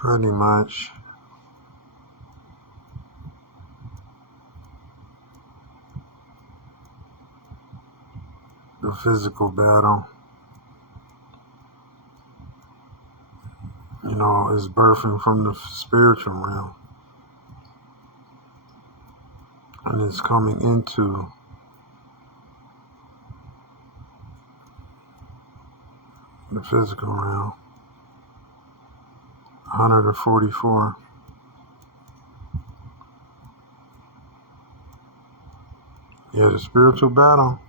Pretty much. The physical battle, is birthing from the spiritual realm. And it's coming into the physical realm. 144. Yeah, the spiritual battle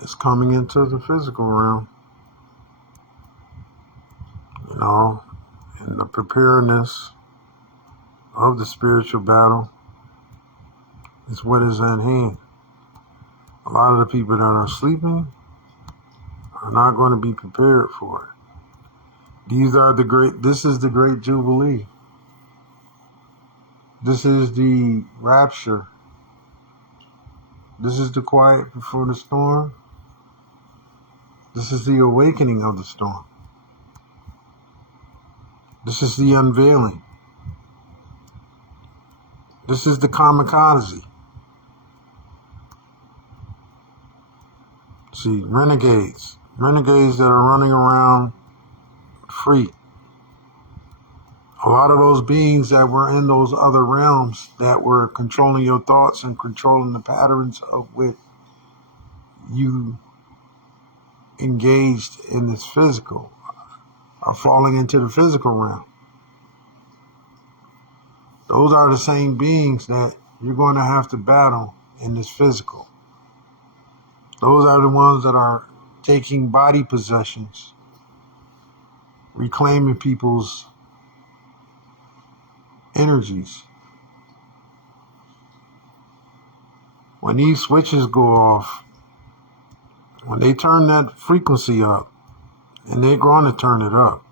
is coming into the physical realm. And the preparedness of the spiritual battle is what is at hand. A lot of the people that are sleeping are not going to be prepared for it. This is the great jubilee. This is the rapture. This is the quiet before the storm. This is the awakening of the storm. This is the unveiling. This is the kamikaze. See, renegades that are running around free. A lot of those beings that were in those other realms that were controlling your thoughts and controlling the patterns of what you engaged in this physical are falling into the physical realm. Those are the same beings that you're going to have to battle in this physical. Those are the ones that are taking body possessions, reclaiming people's energies. When these switches go off, when they turn that frequency up, and they're going to turn it up.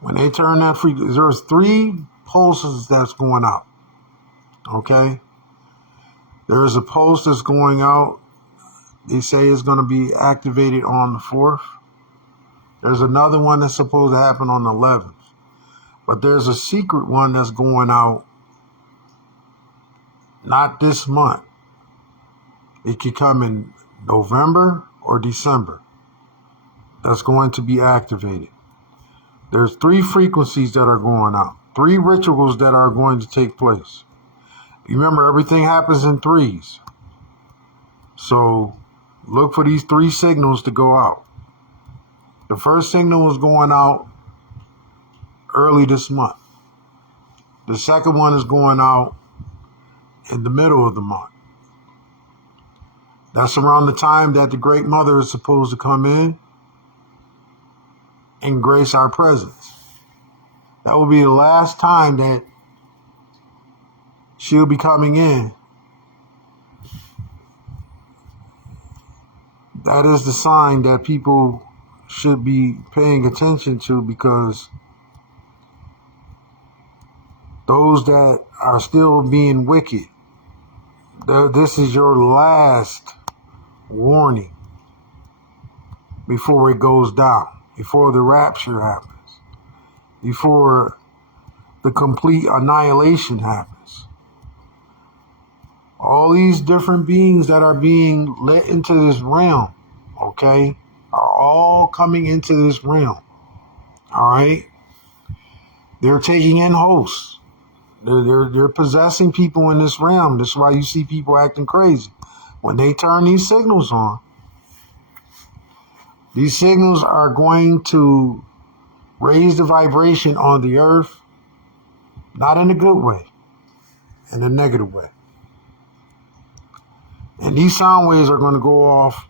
When they turn that frequency, there's 3 pulses that's going out. Okay? There's a pulse that's going out. They say it's going to be activated on the 4th. There's another one that's supposed to happen on the 11th. But there's a secret one that's going out not this month. It could come in November or December. That's going to be activated. There's 3 frequencies that are going out. 3 rituals that are going to take place. Remember, everything happens in 3s. So look for these 3 signals to go out. The first signal is going out early this month. The second one is going out in the middle of the month. That's around the time that the Great Mother is supposed to come in and grace our presence. That will be the last time that she'll be coming in. That is the sign that people should be paying attention to, because those that are still being wicked, this is your last warning before it goes down, before the rapture happens, before the complete annihilation happens. All these different beings that are being let into this realm, okay, are all coming into this realm. All right? They're taking in hosts. They're possessing people in this realm. That's why you see people acting crazy. When they turn these signals on, these signals are going to raise the vibration on the earth, not in a good way, in a negative way. And these sound waves are going to go off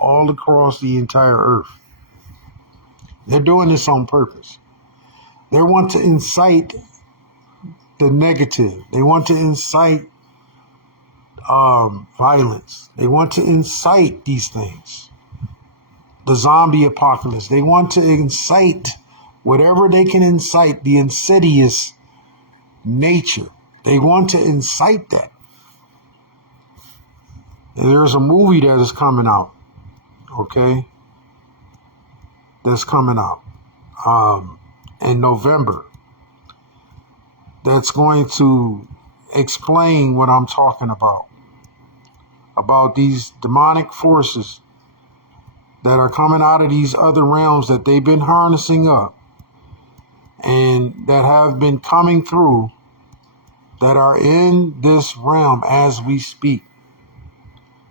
all across the entire earth. They're doing this on purpose. They want to incite the negative. They want to incite violence. They want to incite these things. The zombie apocalypse. They want to incite whatever they can incite, the insidious nature. They want to incite that. And there's a movie that is coming out. Okay? That's coming out. in November that's going to explain what I'm talking about these demonic forces that are coming out of these other realms that they've been harnessing up and that have been coming through, that are in this realm as we speak.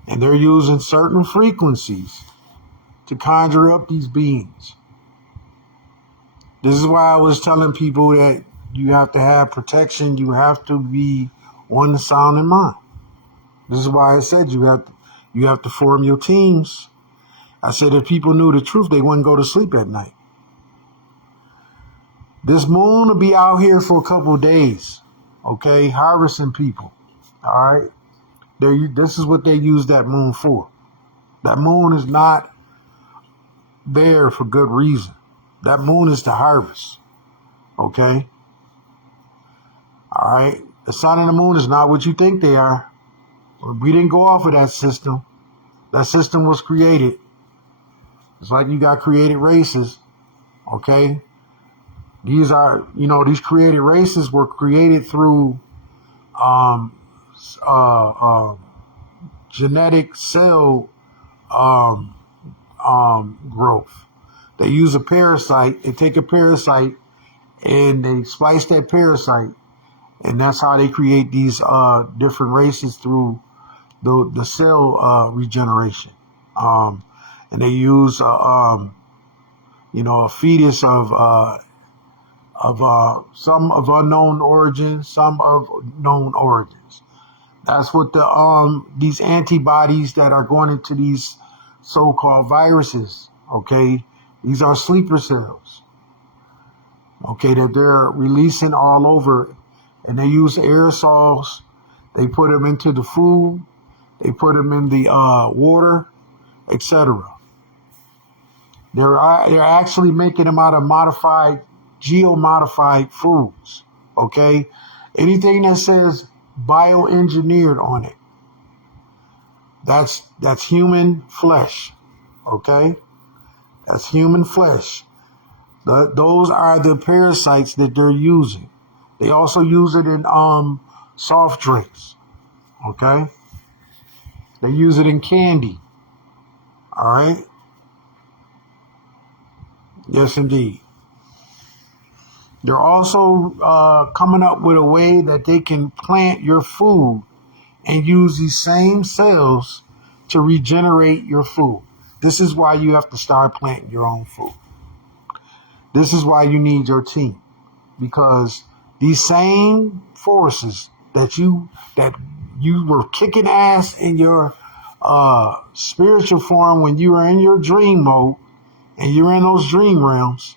And they're using certain frequencies to conjure up these beings. This is why I was telling people that you have to have protection. You have to be one sound in mind. This is why I said you have to form your teams. I said if people knew the truth, they wouldn't go to sleep at night. This moon will be out here for a couple of days, okay, harvesting people. All right, this is what they use that moon for. That moon is not there for good reason. That moon is to harvest, okay? All right, the sun and the moon is not what you think they are. We didn't go off of that system. That system was created. It's like you got created races, okay? These created races were created through genetic cell growth. They use a parasite. They take a parasite and they splice that parasite, and that's how they create these different races through the cell regeneration. And they use a fetus of some of unknown origin, some of known origins. That's what these antibodies that are going into these so-called viruses, okay? These are sleeper cells, okay, that they're releasing all over. And they use aerosols. They put them into the food. They put them in the water, etc. They're actually making them out of geomodified foods, okay? Anything that says bioengineered on it, that's human flesh, okay? That's human flesh. Those are the parasites that they're using. They also use it in soft drinks, okay? They use it in candy, all right? Yes, indeed. They're also coming up with a way that they can plant your food and use these same cells to regenerate your food. This is why you have to start planting your own food. This is why you need your team, because these same forces that you were kicking ass in your spiritual form when you were in your dream mode and you're in those dream realms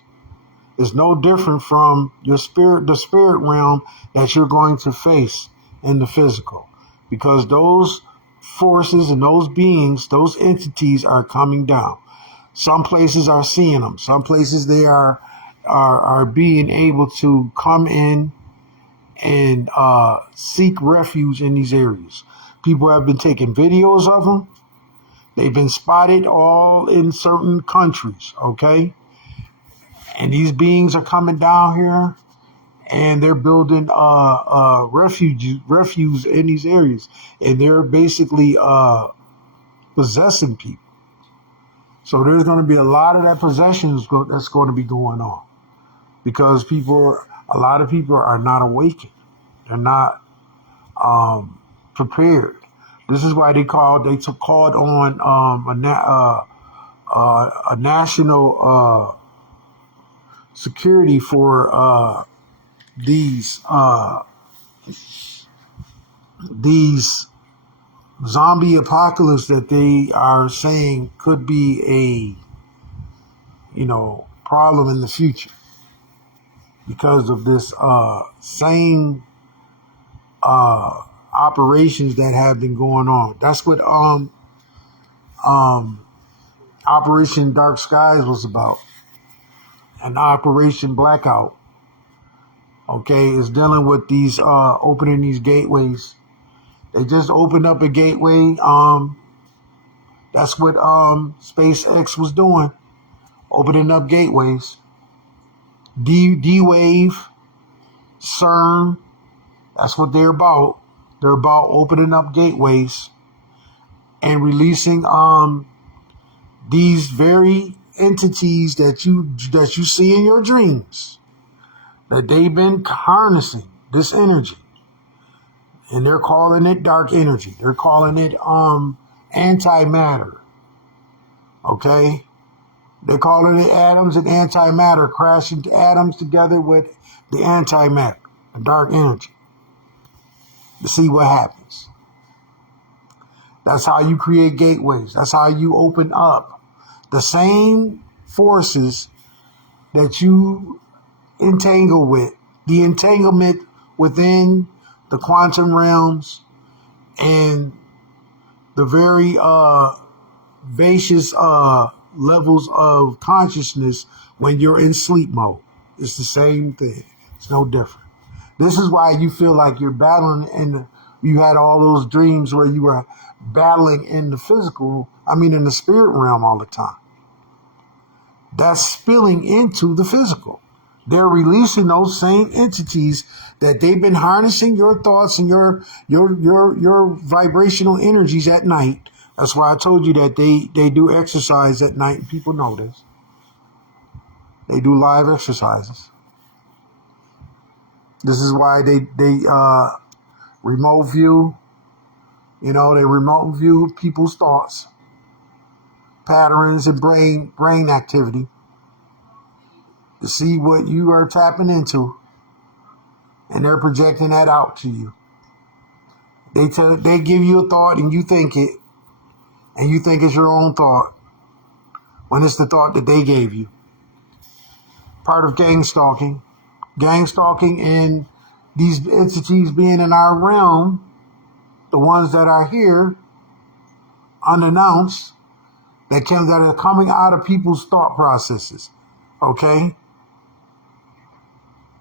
is no different from the spirit realm that you're going to face in the physical, because those forces and those beings, those entities are coming down. Some places are seeing them. Some places they are being able to come in and seek refuge in these areas. People have been taking videos of them. They've been spotted all in certain countries, okay? And these beings are coming down here and they're building refuge in these areas. And they're basically possessing people. So there's going to be a lot of that possession that's going to be going on, because a lot of people are not awakened. They're not prepared. This is why they called on a national security for these zombie apocalypse that they are saying could be a problem in the future because of this same operations that have been going on. That's what Operation Dark Skies was about, and Operation Blackout, okay, is dealing with these opening these gateways. They just opened up a gateway. That's what SpaceX was doing, opening up gateways. D-Wave, CERN. That's what they're about. They're about opening up gateways and releasing these very entities that you see in your dreams, that they've been harnessing this energy, and they're calling it dark energy. They're calling it antimatter. Okay, they're calling it atoms and antimatter crashing atoms together with the antimatter, the dark energy, to see what happens. That's how you create gateways. That's how you open up the same forces that you entangle with, the entanglement within the quantum realms and the very basis levels of consciousness when you're in sleep mode. It's the same thing. It's no different. This is why you feel like you're battling, and you had all those dreams where you were battling in the in the spirit realm all the time. That's spilling into the physical. They're releasing those same entities that they've been harnessing your thoughts and your vibrational energies at night. That's why I told you that they do exercise at night, and people know this. They do live exercises. This is why they remote view. They remote view people's thoughts, patterns, and brain activity to see what you are tapping into, and they're projecting that out to you. They give you a thought, and you think it, and you think it's your own thought when it's the thought that they gave you. Part of gang stalking and these entities being in our realm, the ones that are here unannounced, that are coming out of people's thought processes, okay?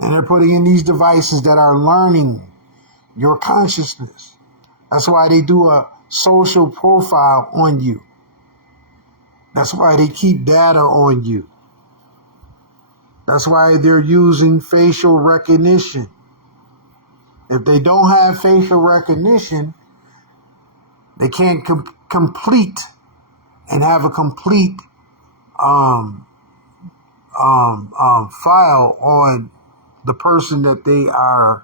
And they're putting in these devices that are learning your consciousness. That's why they do a social profile on you. That's why they keep data on you. That's why they're using facial recognition. If they don't have facial recognition, they can't complete and have a complete file on the person that they are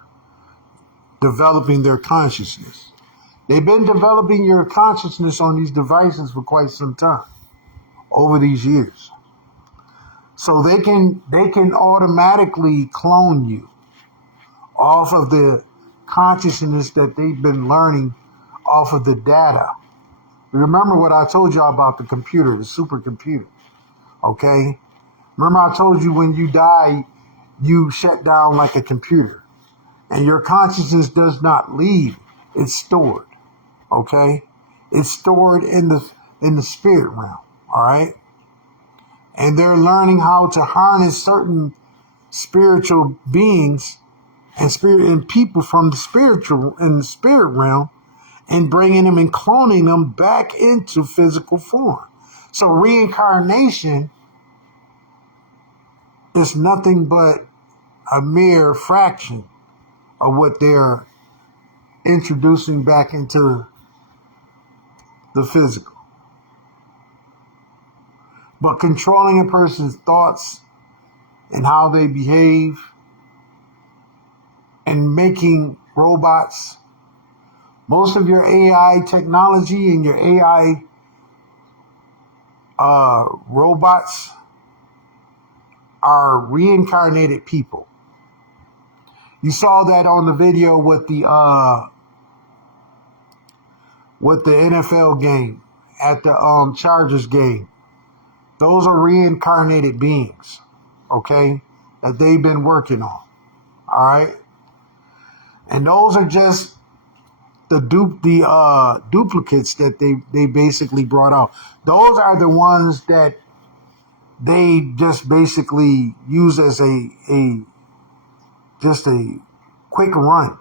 developing their consciousness. They've been developing your consciousness on these devices for quite some time, over these years. So they can automatically clone you off of the consciousness that they've been learning off of the data. Remember what I told you about the computer, the supercomputer, okay? Remember I told you when you die, you shut down like a computer, and your consciousness does not leave. It's stored, okay? It's stored in the spirit realm, all right? And they're learning how to harness certain spiritual beings and people from the spirit realm, and bringing them and cloning them back into physical form. So reincarnation is nothing but a mere fraction of what they're introducing back into the physical. But controlling a person's thoughts and how they behave, and making robots, most of your AI technology and your AI robots are reincarnated people. You saw that on the video with the NFL game, at the Chargers game. Those are reincarnated beings, okay, that they've been working on, all right? And those are just the duplicates that they basically brought out. Those are the ones that they just basically use as a quick run.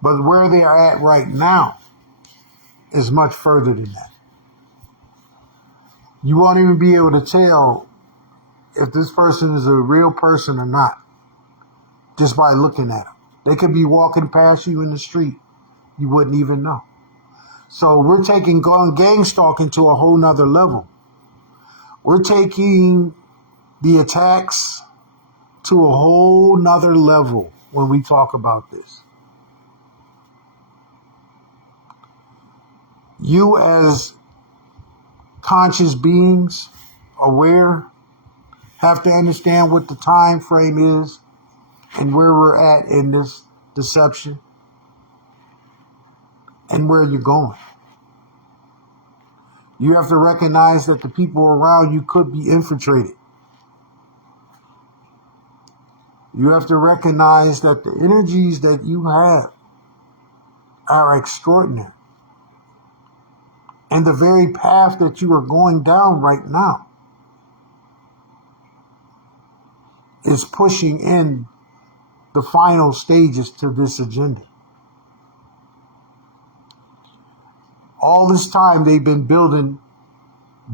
But where they are at right now is much further than that. You won't even be able to tell if this person is a real person or not, just by looking at them. They could be walking past you in the street. You wouldn't even know. So we're taking gang stalking to a whole nother level. We're taking the attacks to a whole nother level when we talk about this. You as conscious beings, aware, have to understand what the time frame is and where we're at in this deception and where you're going. You have to recognize that the people around you could be infiltrated. You have to recognize that the energies that you have are extraordinary. And the very path that you are going down right now is pushing in the final stages to this agenda. All this time they've been building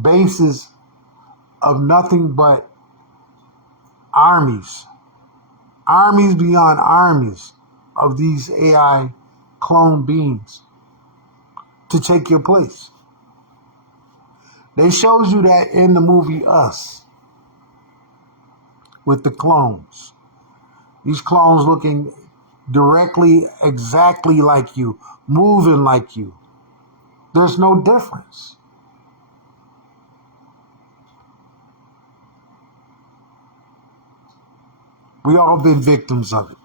bases of nothing but armies beyond armies of these AI clone beings to take your place. They showed you that in the movie Us with the clones. These clones looking directly, exactly like you, moving like you. There's no difference. We all been victims of it.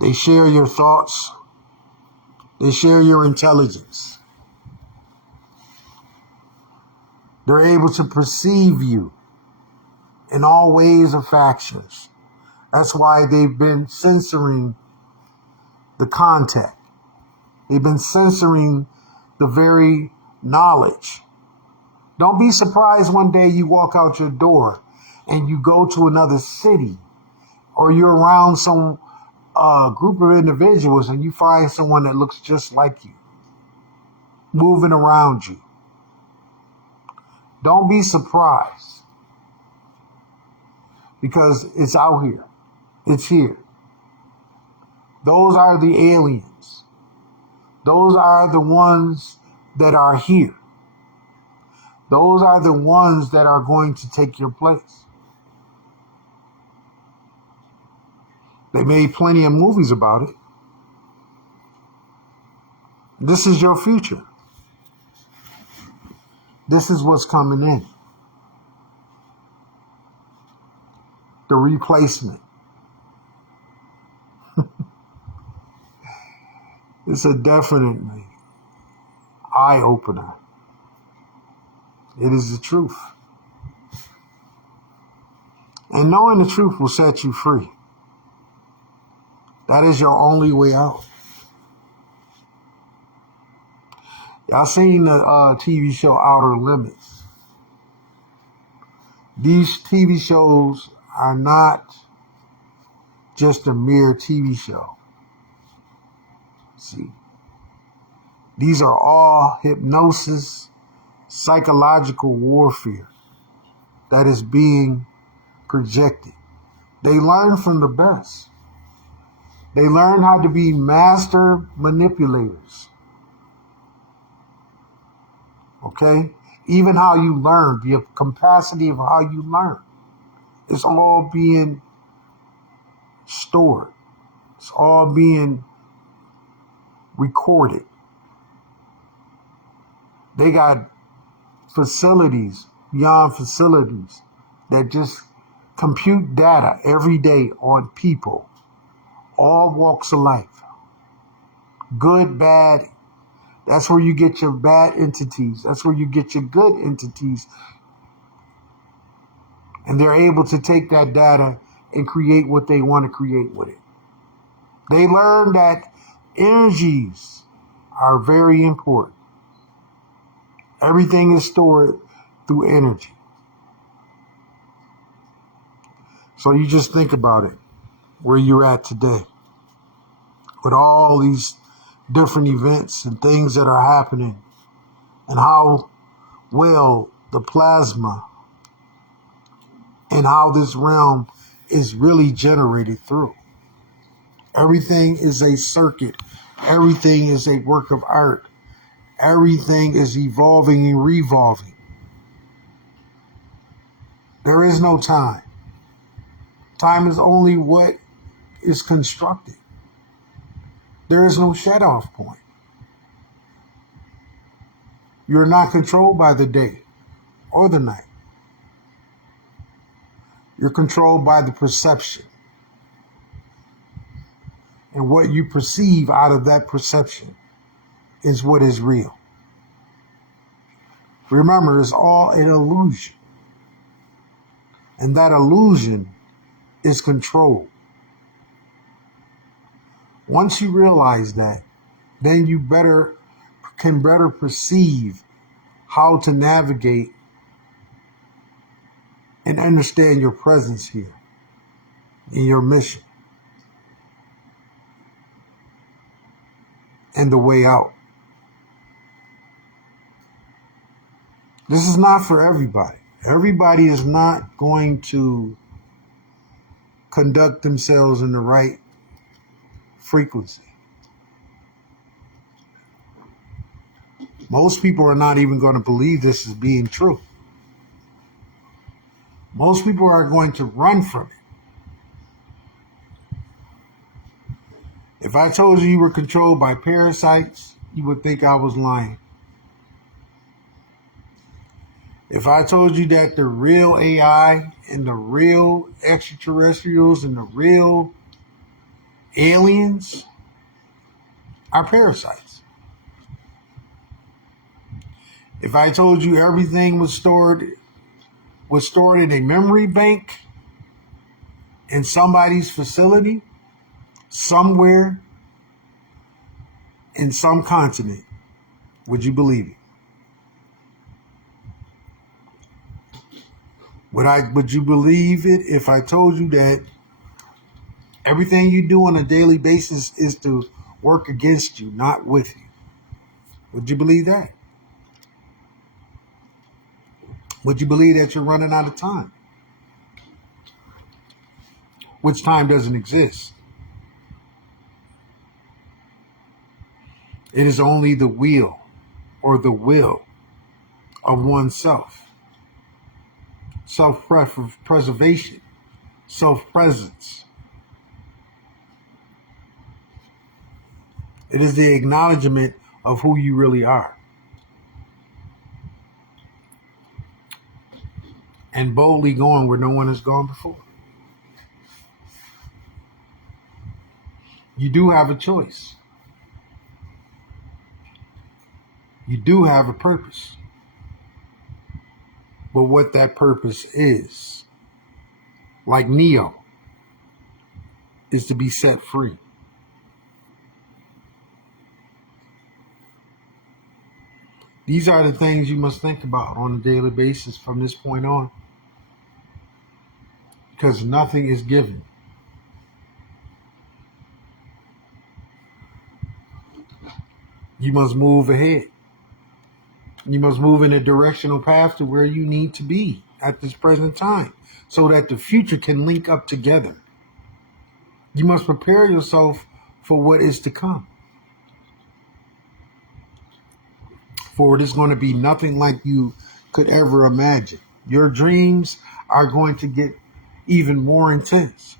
They share your thoughts. They share your intelligence. They're able to perceive you in all ways of factions. That's why they've been censoring the contact. They've been censoring the very knowledge. Don't be surprised one day you walk out your door and you go to another city, or you're around some group of individuals and you find someone that looks just like you, moving around you. Don't be surprised, because it's out here. It's here. Those are the aliens. Those are the ones that are here. Those are the ones that are going to take your place. They made plenty of movies about it. This is your future. This is what's coming in. The replacement. It's a definitely eye-opener. It is the truth. And knowing the truth will set you free. That is your only way out. Y'all seen the TV show Outer Limits. These TV shows are not just a mere TV show. See, these are all hypnosis, psychological warfare that is being projected. They learn from the best. They learn how to be master manipulators. Okay? Even how you learn, the capacity of how you learn. It's all being stored. It's all being recorded. They got facilities beyond facilities that just compute data every day on people, all walks of life. Good, bad. That's where you get your bad entities. That's where you get your good entities. And they're able to take that data and create what they want to create with it. They learn that energies are very important. Everything is stored through energy. So you just think about it, where you're at today, with all these different events and things that are happening, and how well the plasma and how this realm is really generated through. Everything is a circuit. Everything is a work of art. Everything is evolving and revolving. There is no time. Time is only what is constructed. There is no shut-off point. You're not controlled by the day or the night. You're controlled by the perception. And what you perceive out of that perception is what is real. Remember, it's all an illusion. And that illusion is control. Once you realize that, then you can better perceive how to navigate and understand your presence here in your mission and the way out. This is not for everybody. Everybody is not going to conduct themselves in the right frequency. Most people are not even going to believe this as being true. Most people are going to run from it. If I told you were controlled by parasites, you would think I was lying. If I told you that the real AI and the real extraterrestrials and the real aliens are parasites. If I told you everything was stored in a memory bank in somebody's facility, somewhere in some continent, would you believe it? Would you believe it if I told you that everything you do on a daily basis is to work against you, not with you? Would you believe that? Would you believe that you're running out of time? Which time doesn't exist. It is only the wheel or the will of oneself. Self-preservation, self-presence. It is the acknowledgement of who you really are. And boldly going where no one has gone before. You do have a choice. You do have a purpose. But what that purpose is, like Neo, is to be set free. These are the things you must think about on a daily basis from this point on. Because nothing is given. You must move ahead. You must move in a directional path to where you need to be at this present time so that the future can link up together. You must prepare yourself for what is to come. For it is going to be nothing like you could ever imagine. Your dreams are going to get even more intense.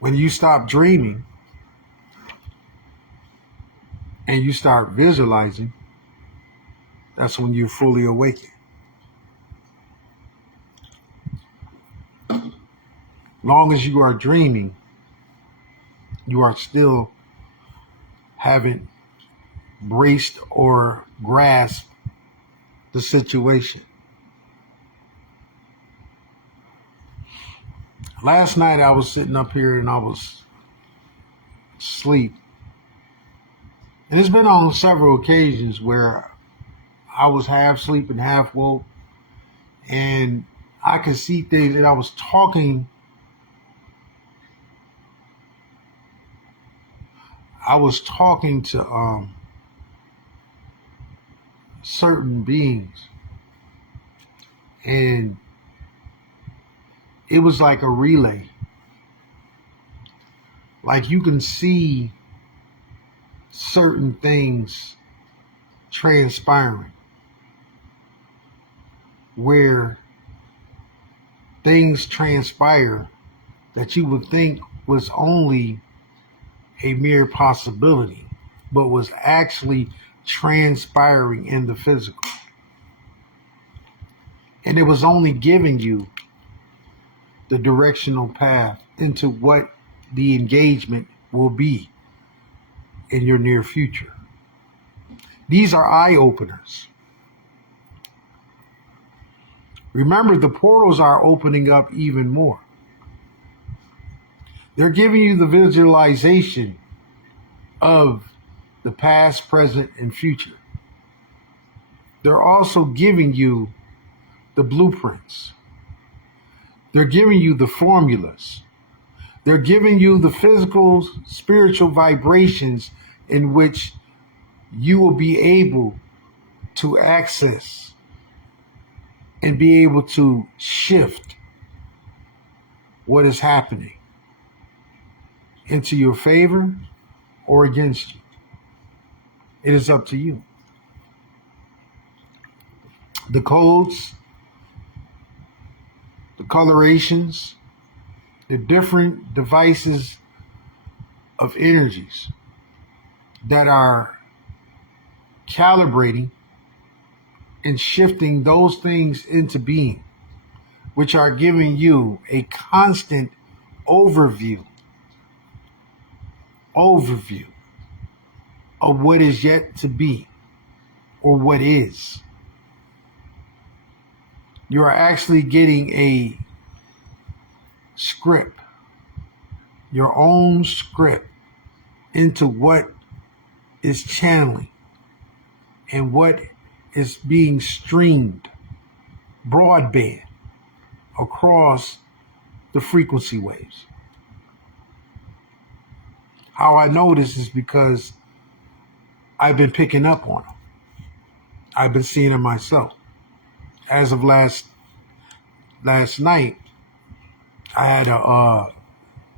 When you stop dreaming and you start visualizing, that's when you're fully awakened. Long as you are dreaming, you are still haven't braced or grasped the situation. Last night I was sitting up here and I was asleep. And it's been on several occasions where I was half asleep and half woke. And I could see things that I was talking. I was talking to certain beings. And it was like a relay. Like you can see certain things transpiring where things transpire that you would think was only a mere possibility, but was actually transpiring in the physical. And it was only giving you the directional path into what the engagement will be in your near future. These are eye openers. Remember, the portals are opening up even more. They're giving you the visualization of the past, present, and future. They're also giving you the blueprints. They're giving you the formulas. They're giving you the physical, spiritual vibrations in which you will be able to access and be able to shift what is happening into your favor or against you. It is up to you. The codes, the colorations, the different devices of energies that are calibrating and shifting those things into being, which are giving you a constant overview of what is yet to be or what is. You are actually getting a script, your own script into what is channeling and what is being streamed broadband across the frequency waves. How I know this is because I've been picking up on them. I've been seeing them myself. As of last night, I had a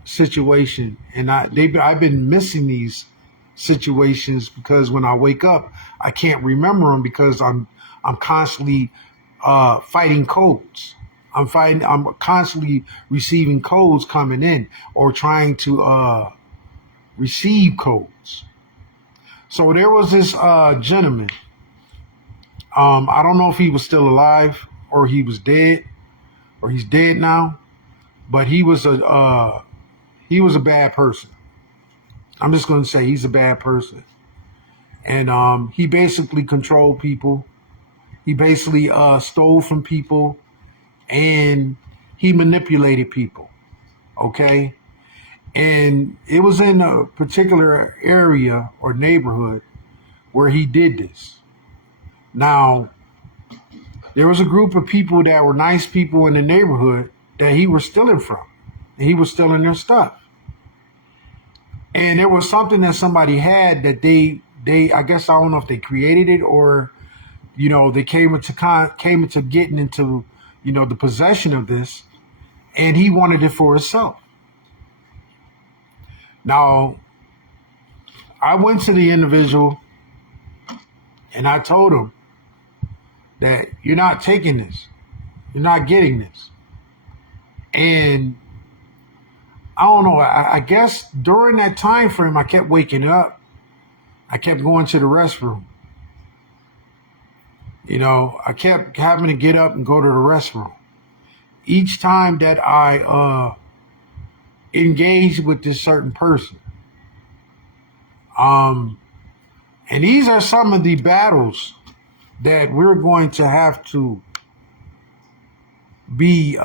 situation, and I've been missing these situations because when I wake up, I can't remember them because I'm constantly fighting codes. I'm constantly receiving codes coming in or trying to receive codes. So there was this gentleman. I don't know if he was still alive or he was dead or he's dead now, but he was a bad person. I'm just going to say he's a bad person. And he basically controlled people. He basically stole from people and he manipulated people. Okay? And it was in a particular area or neighborhood where he did this. Now, there was a group of people that were nice people in the neighborhood that he was stealing from. And he was stealing their stuff. And there was something that somebody had that they I guess I don't know if they created it or, they came into getting into, the possession of this, and he wanted it for himself. Now, I went to the individual and I told him that you're not taking this. You're not getting this. And I don't know, I guess during that time frame, I kept waking up. I kept going to the restroom. I kept having to get up and go to the restroom. Each time that I engaged with this certain person. And these are some of the battles that we're going to have to be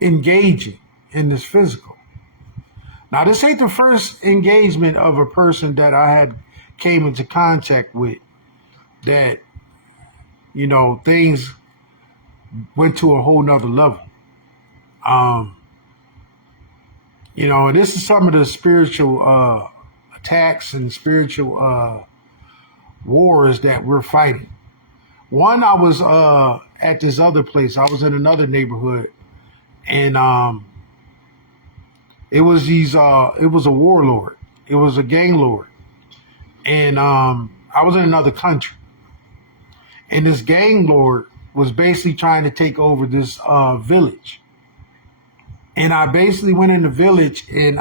engaging in this physical. Now, this ain't the first engagement of a person that I had came into contact with that, things went to a whole nother level. And this is some of the spiritual attacks and spiritual wars that we're fighting. One, I was at this other place. I was in another neighborhood, and it was a warlord. It was a gang lord, and I was in another country, and this gang lord was basically trying to take over this village. And I basically went in the village and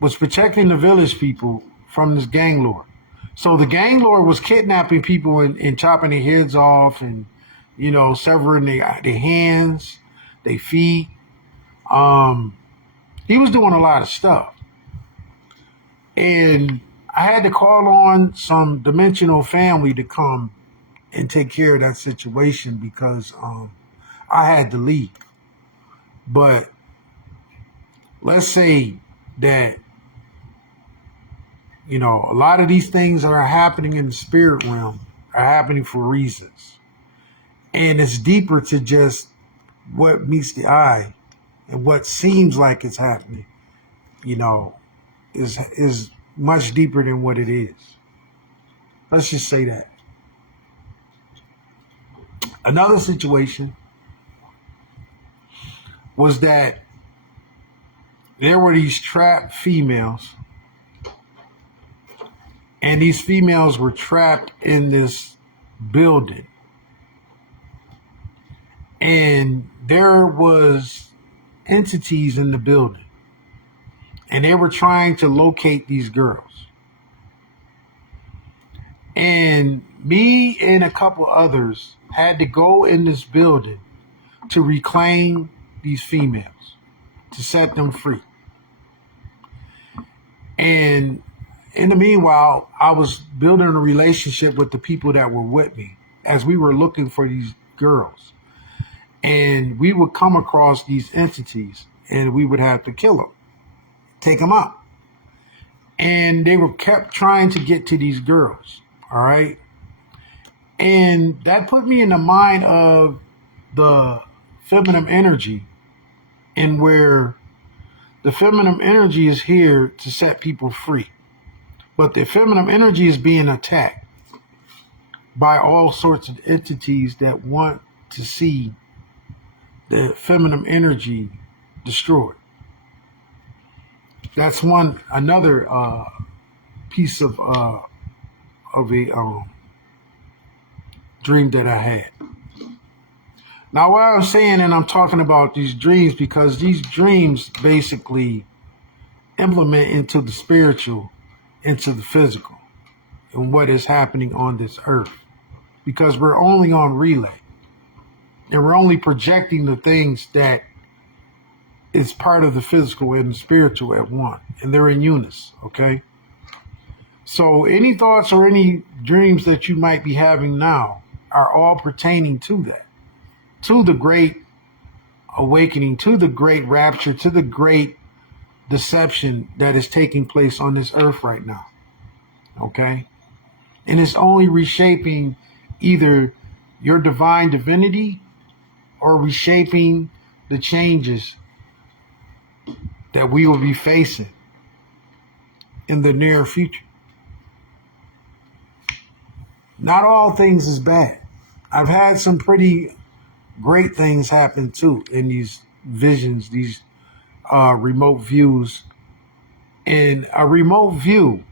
was protecting the village people from this gang lord. So the gang lord was kidnapping people and chopping their heads off and, severing their hands, their feet. He was doing a lot of stuff. And I had to call on some dimensional family to come and take care of that situation because I had to leave. But let's say that, a lot of these things that are happening in the spirit realm are happening for reasons. And it's deeper to just what meets the eye and what seems like it's happening, is much deeper than what it is. Let's just say that. Another situation was that there were these trapped females, and these females were trapped in this building. And there was entities in the building, and they were trying to locate these girls. And me and a couple others had to go in this building to reclaim these females, to set them free. And in the meanwhile, I was building a relationship with the people that were with me as we were looking for these girls. And we would come across these entities and we would have to kill them, take them out. And they were kept trying to get to these girls. All right. And that put me in the mind of the feminine energy, and where the feminine energy is here to set people free. But the feminine energy is being attacked by all sorts of entities that want to see the feminine energy destroyed. That's another piece of a dream that I had. Now, what I'm saying, and I'm talking about these dreams because these dreams basically implement into the spiritual, into the physical, and what is happening on this earth. Because we're only on relay. And we're only projecting the things that is part of the physical and the spiritual at one. And they're in unison, okay? So any thoughts or any dreams that you might be having now are all pertaining to that. To the great awakening, to the great rapture, to the great deception that is taking place on this earth right now. Okay? And it's only reshaping either your divine divinity or reshaping the changes that we will be facing in the near future. Not all things is bad. I've had some pretty great things happen too in these visions, these remote views. And a remote view,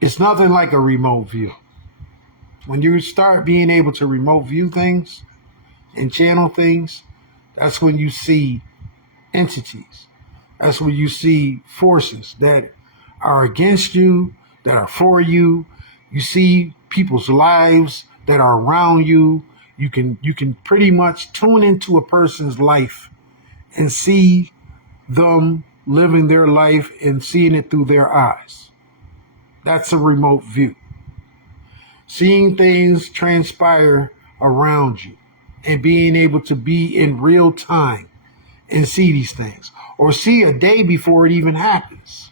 it's nothing like a remote view. When you start being able to remote view things and channel things, that's when you see entities. That's when you see forces that are against you, that are for you. You see people's lives that are around you. You can pretty much tune into a person's life and see them living their life and seeing it through their eyes. That's a remote view. Seeing things transpire around you and being able to be in real time and see these things, or see a day before it even happens.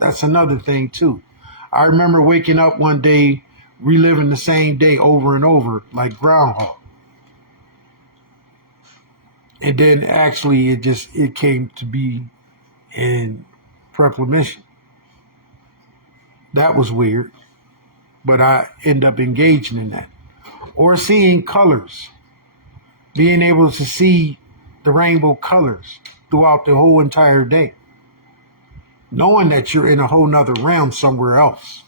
That's another thing too. I remember waking up one day, reliving the same day over and over like Groundhog. And then actually it came to be in proclamation. That was weird. but I end up engaging in that. Or seeing colors, being able to see the rainbow colors throughout the whole entire day, knowing that you're in a whole nother realm somewhere else.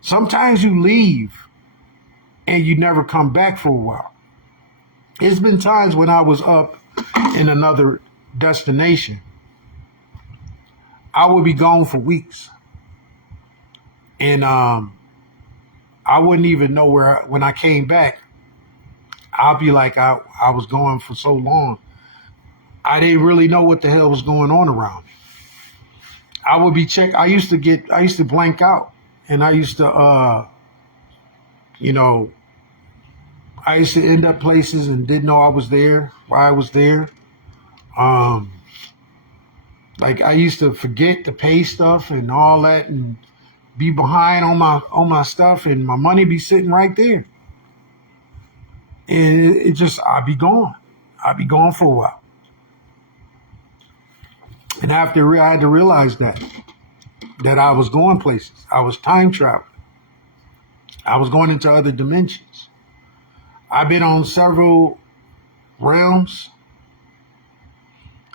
Sometimes you leave and you never come back for a while. It's been times when I was up in another destination, I would be gone for weeks. And I wouldn't even know when I came back, I'll be like, I was gone for so long. I didn't really know what the hell was going on around me. I would be I used to blank out, and I used to, I used to end up places and didn't know I was there, why I was there. Like I used to forget to pay stuff and all that, and be behind on my stuff, and my money be sitting right there. And it just, I'd be gone. I'd be gone for a while. And after I had to realize that I was going places. I was time traveling. I was going into other dimensions. I've been on several realms.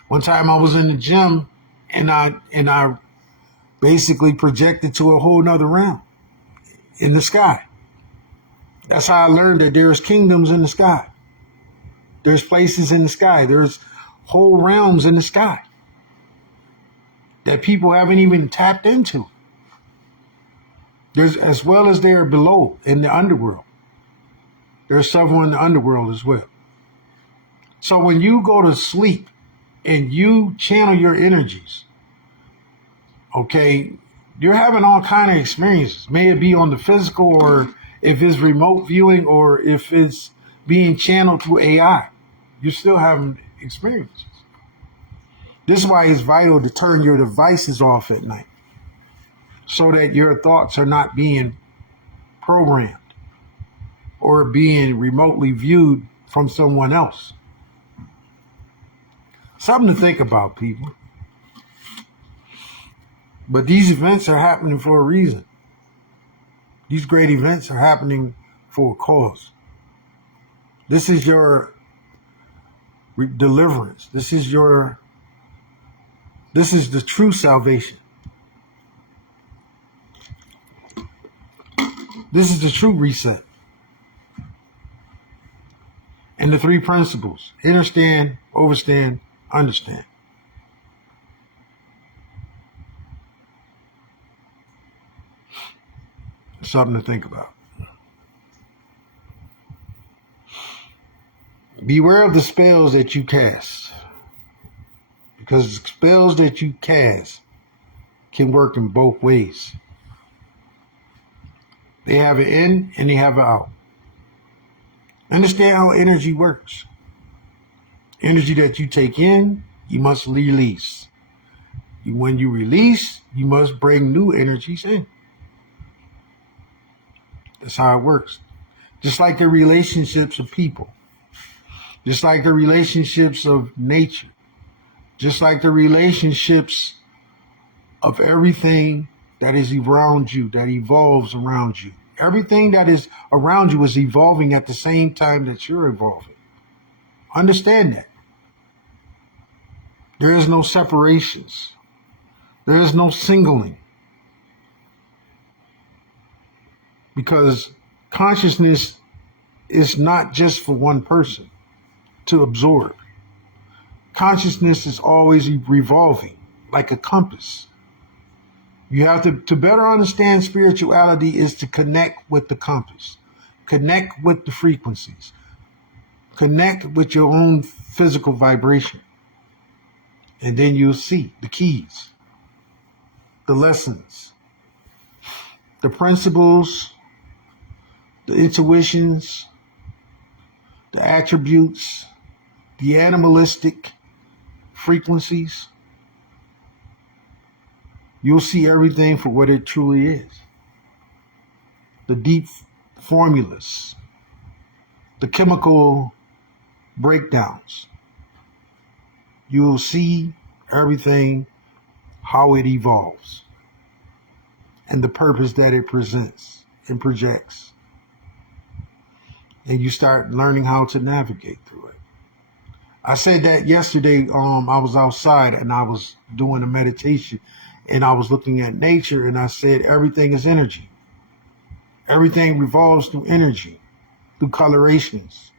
One time I was in the gym and I basically projected to a whole nother realm in the sky. That's how I learned that there's kingdoms in the sky. There's places in the sky. There's whole realms in the sky that people haven't even tapped into. There's, as well as they're below in the underworld. There's several in the underworld as well. So when you go to sleep and you channel your energies, okay, you're having all kind of experiences. May it be on the physical, or if it's remote viewing, or if it's being channeled through AI, you're still having experiences. This is why it's vital to turn your devices off at night, so that your thoughts are not being programmed or being remotely viewed from someone else. Something to think about, people. But these events are happening for a reason. These great events are happening for a cause. This is your deliverance. This is the true salvation. This is the true reset. And the three principles: understand, overstand, understand. Something to think about. Beware of the spells that you cast, because the spells that you cast can work in both ways. They have an in and they have an out. Understand how energy works. Energy that you take in, you must release. When you release, you must bring new energies in. That's how it works. Just like the relationships of people. Just like the relationships of nature. Just like the relationships of everything that is around you, that evolves around you. Everything that is around you is evolving at the same time that you're evolving. Understand that. There is no separations. There is no singling. Because consciousness is not just for one person to absorb. Consciousness is always revolving, like a compass. You have to better understand spirituality is to connect with the compass, connect with the frequencies, connect with your own physical vibration. And then you'll see the keys, the lessons, the principles, the intuitions, the attributes, the animalistic frequencies. You'll see everything for what it truly is. The deep formulas, the chemical breakdowns. You'll see everything, how it evolves, and the purpose that it presents and projects. And you start learning how to navigate through it. I said that yesterday. I was outside and I was doing a meditation and I was looking at nature and I said everything is energy. Everything revolves through energy, through colorations,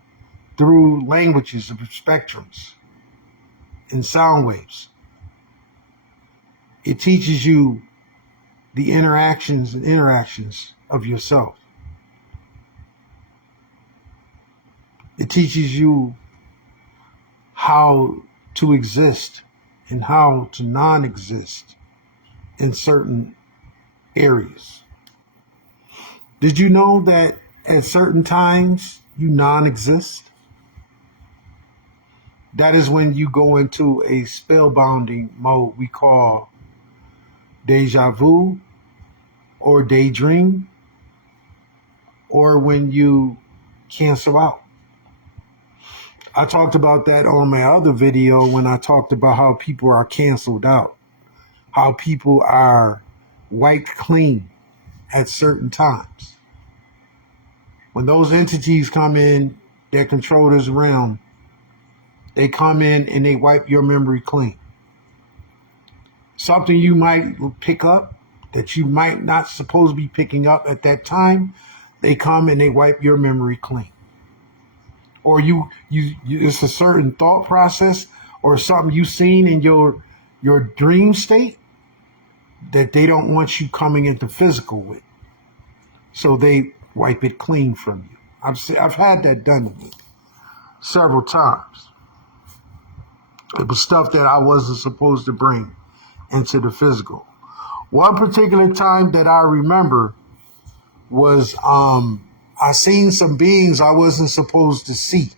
through languages of spectrums and sound waves. It teaches you the interactions of yourself. It teaches you how to exist and how to non-exist in certain areas. Did you know that at certain times you non-exist? That is when you go into a spellbinding mode we call deja vu or daydream, or when you cancel out. I talked about that on my other video when I talked about how people are canceled out, how people are wiped clean at certain times. When those entities come in that control this realm, they come in and they wipe your memory clean. Something you might pick up that you might not supposed to be picking up at that time, they come and they wipe your memory clean. Or you it's a certain thought process or something you seen in your dream state that they don't want you coming into physical with. So they wipe it clean from you. I've had that done to me several times. It was stuff that I wasn't supposed to bring into the physical. One particular time that I remember was I seen some beings I wasn't supposed to see,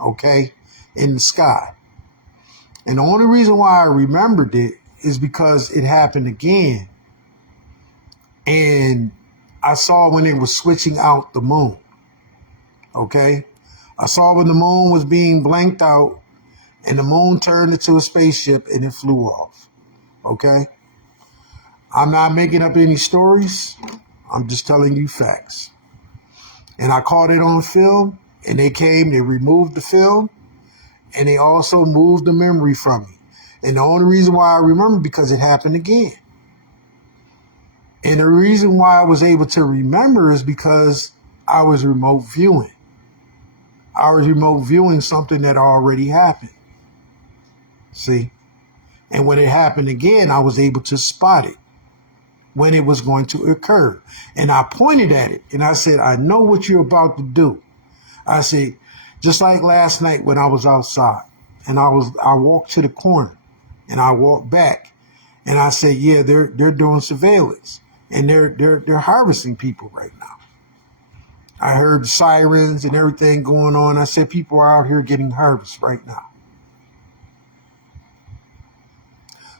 okay, in the sky. And the only reason why I remembered it is because it happened again. And I saw when they were switching out the moon, okay? I saw when the moon was being blanked out and the moon turned into a spaceship and it flew off, okay? I'm not making up any stories. I'm just telling you facts. And I caught it on film, and they came, they removed the film, and they also moved the memory from me. And the only reason why I remember, because it happened again. And the reason why I was able to remember is because I was remote viewing. I was remote viewing something that already happened. See? And when it happened again, I was able to spot it when it was going to occur. And I pointed at it and I said, I know what you're about to do. I said, just like last night when I was outside and I walked to the corner and I walked back and I said, yeah, they're doing surveillance and they're harvesting people right now. I heard sirens and everything going on. I said, people are out here getting harvested right now.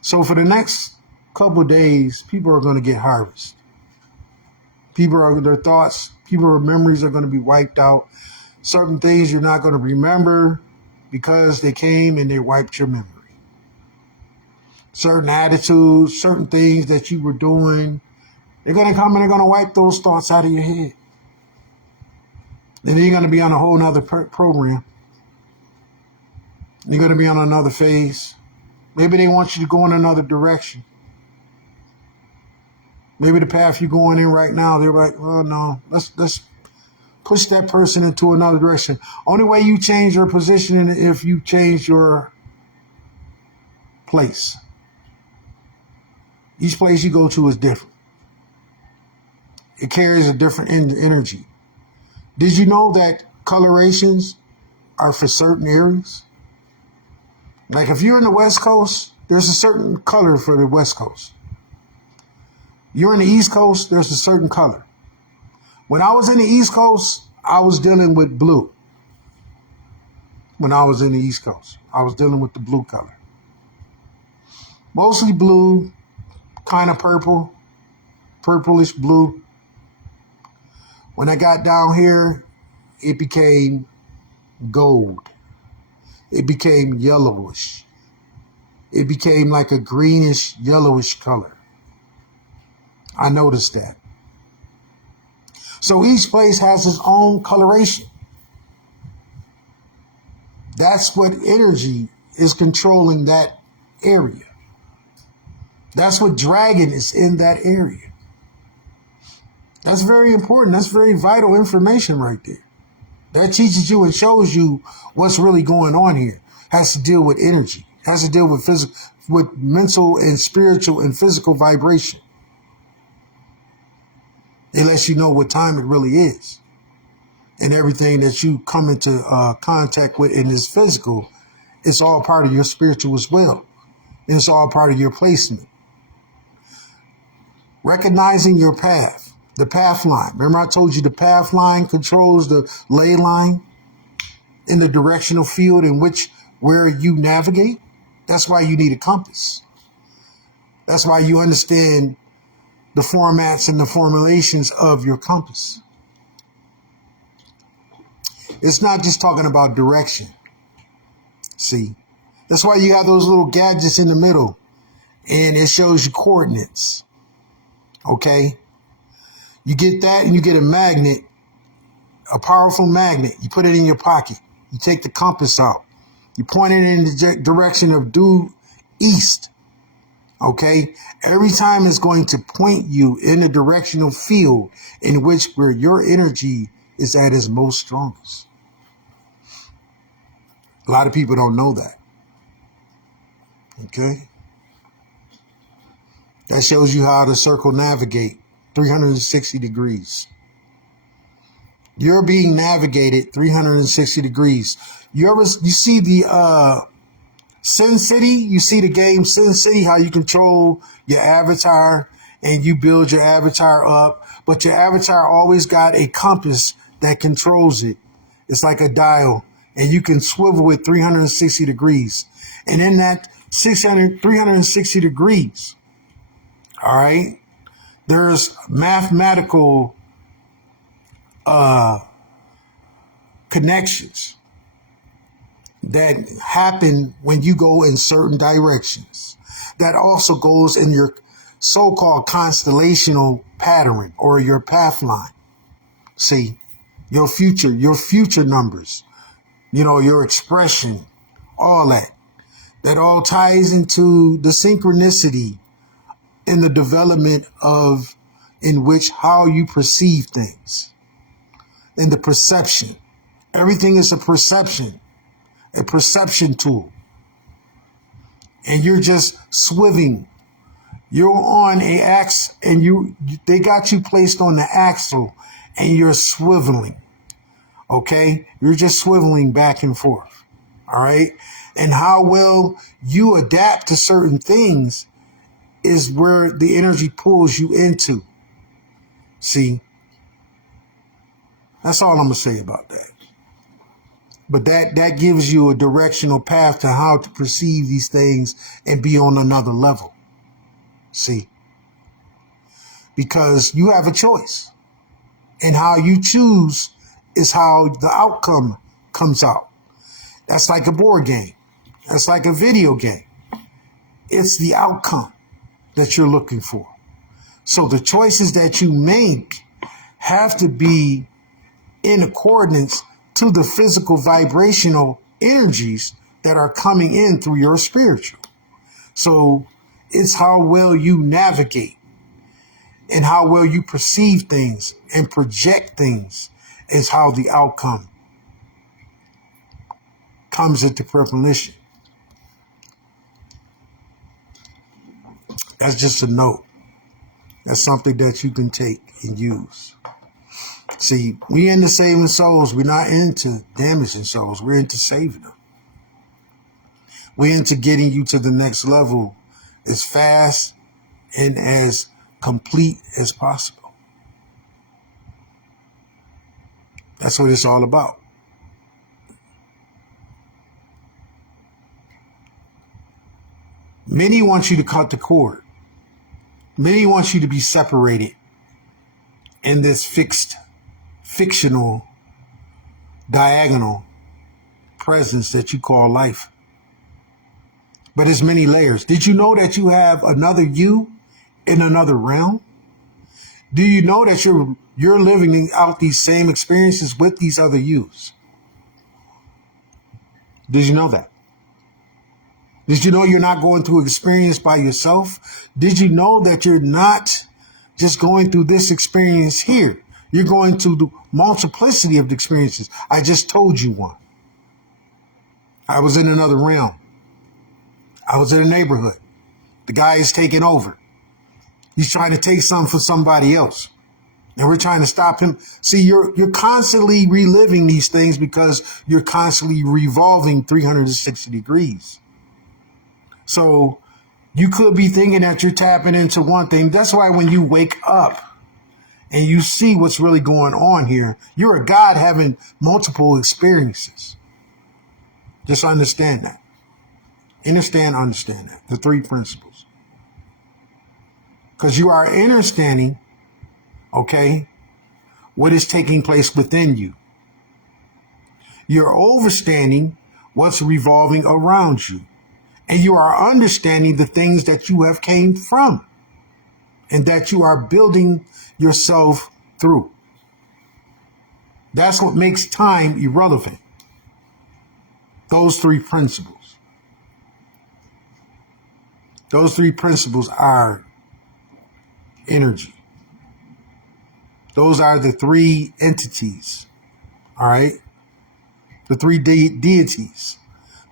So for the next couple of days, people are going to get harvested. Their thoughts, their memories are going to be wiped out. Certain things you're not going to remember because they came and they wiped your memory. Certain attitudes, certain things that you were doing, they're going to come and they're going to wipe those thoughts out of your head. Then you're going to be on a whole nother program. You're going to be on another phase. Maybe they want you to go in another direction. Maybe the path you're going in right now, they're like, oh no, let's push that person into another direction. Only way you change your position is if you change your place. Each place you go to is different. It carries a different energy. Did you know that colorations are for certain areas? Like if you're in the West Coast, there's a certain color for the West Coast. You're in the East Coast, there's a certain color. When I was in the East Coast, I was dealing with blue. When I was in the East Coast, I was dealing with the blue color. Mostly blue, kind of purple, purplish blue. When I got down here, it became gold. It became yellowish. It became like a greenish, yellowish color. I noticed that. So each place has its own coloration. That's what energy is controlling that area. That's what dragon is in that area. That's very important. That's very vital information right there. That teaches you and shows you what's really going on here. Has to deal with energy. Has to deal with physical, with mental and spiritual and physical vibration. It lets you know what time it really is. And everything that you come into contact with in this physical, it's all part of your spiritual as well. And it's all part of your placement. Recognizing your path, the path line. Remember I told you the path line controls the ley line in the directional field in which where you navigate? That's why you need a compass. That's why you understand the formats and the formulations of your compass. It's not just talking about direction. See, that's why you have those little gadgets in the middle and it shows you coordinates. Okay? You get that and you get a magnet, a powerful magnet. You put it in your pocket. You take the compass out. You point it in the direction of due east. Okay? Every time it's going to point you in a directional field in which where your energy is at its most strongest. A lot of people don't know that. Okay? That shows you how to circumnavigate 360 degrees. You're being navigated 360 degrees. You see the Sin City? You see the game Sin City, how you control your avatar and you build your avatar up, but your avatar always got a compass that controls it. It's like a dial, and you can swivel it 360 degrees. And in that 360 degrees, all right, there's mathematical connections that happen when you go in certain directions. That also goes in your so-called constellational pattern or your path line. See, your future numbers, your expression, all that. That all ties into the synchronicity in the development of in which how you perceive things. And the perception. Everything is a perception tool. And you're just swiveling. You're on a axis and they got you placed on the axle and you're swiveling. Okay? You're just swiveling back and forth. All right? And how well you adapt to certain things is where the energy pulls you into. See? That's all I'm going to say about that. But that gives you a directional path to how to perceive these things and be on another level. See? Because you have a choice. And how you choose is how the outcome comes out. That's like a board game. That's like a video game. It's the outcome that you're looking for. So the choices that you make have to be in accordance to the physical vibrational energies that are coming in through your spiritual. So it's how well you navigate and how well you perceive things and project things is how the outcome comes into fruition. That's just a note. That's something that you can take and use. See, we into saving souls. We're not into damaging souls. We're into saving them. We're into getting you to the next level as fast and as complete as possible. That's what it's all about. Many want you to cut the cord. Many want you to be separated in this fictional, diagonal presence that you call life. But it's many layers. Did you know that you have another you in another realm? Do you know that you're You're living out these same experiences with these other yous. Did you know that? Did you know you're not going through experience by yourself? Did you know that you're not just going through this experience here? You're going to the multiplicity of the experiences. I just told you one. I was in another realm. I was in a neighborhood. The guy is taking over. He's trying to take something from somebody else. And we're trying to stop him. See, you're constantly reliving these things because you're constantly revolving 360 degrees. So you could be thinking that you're tapping into one thing. That's why when you wake up and you see what's really going on here, you're a God having multiple experiences. Just understand that. Understand that. The three principles. Because you are understanding, okay, what is taking place within you. You're overstanding what's revolving around you. And you are understanding the things that you have came from and that you are building yourself through. That's what makes time irrelevant. Those three principles. Those three principles are energy. Those are the three entities, all right? The three deities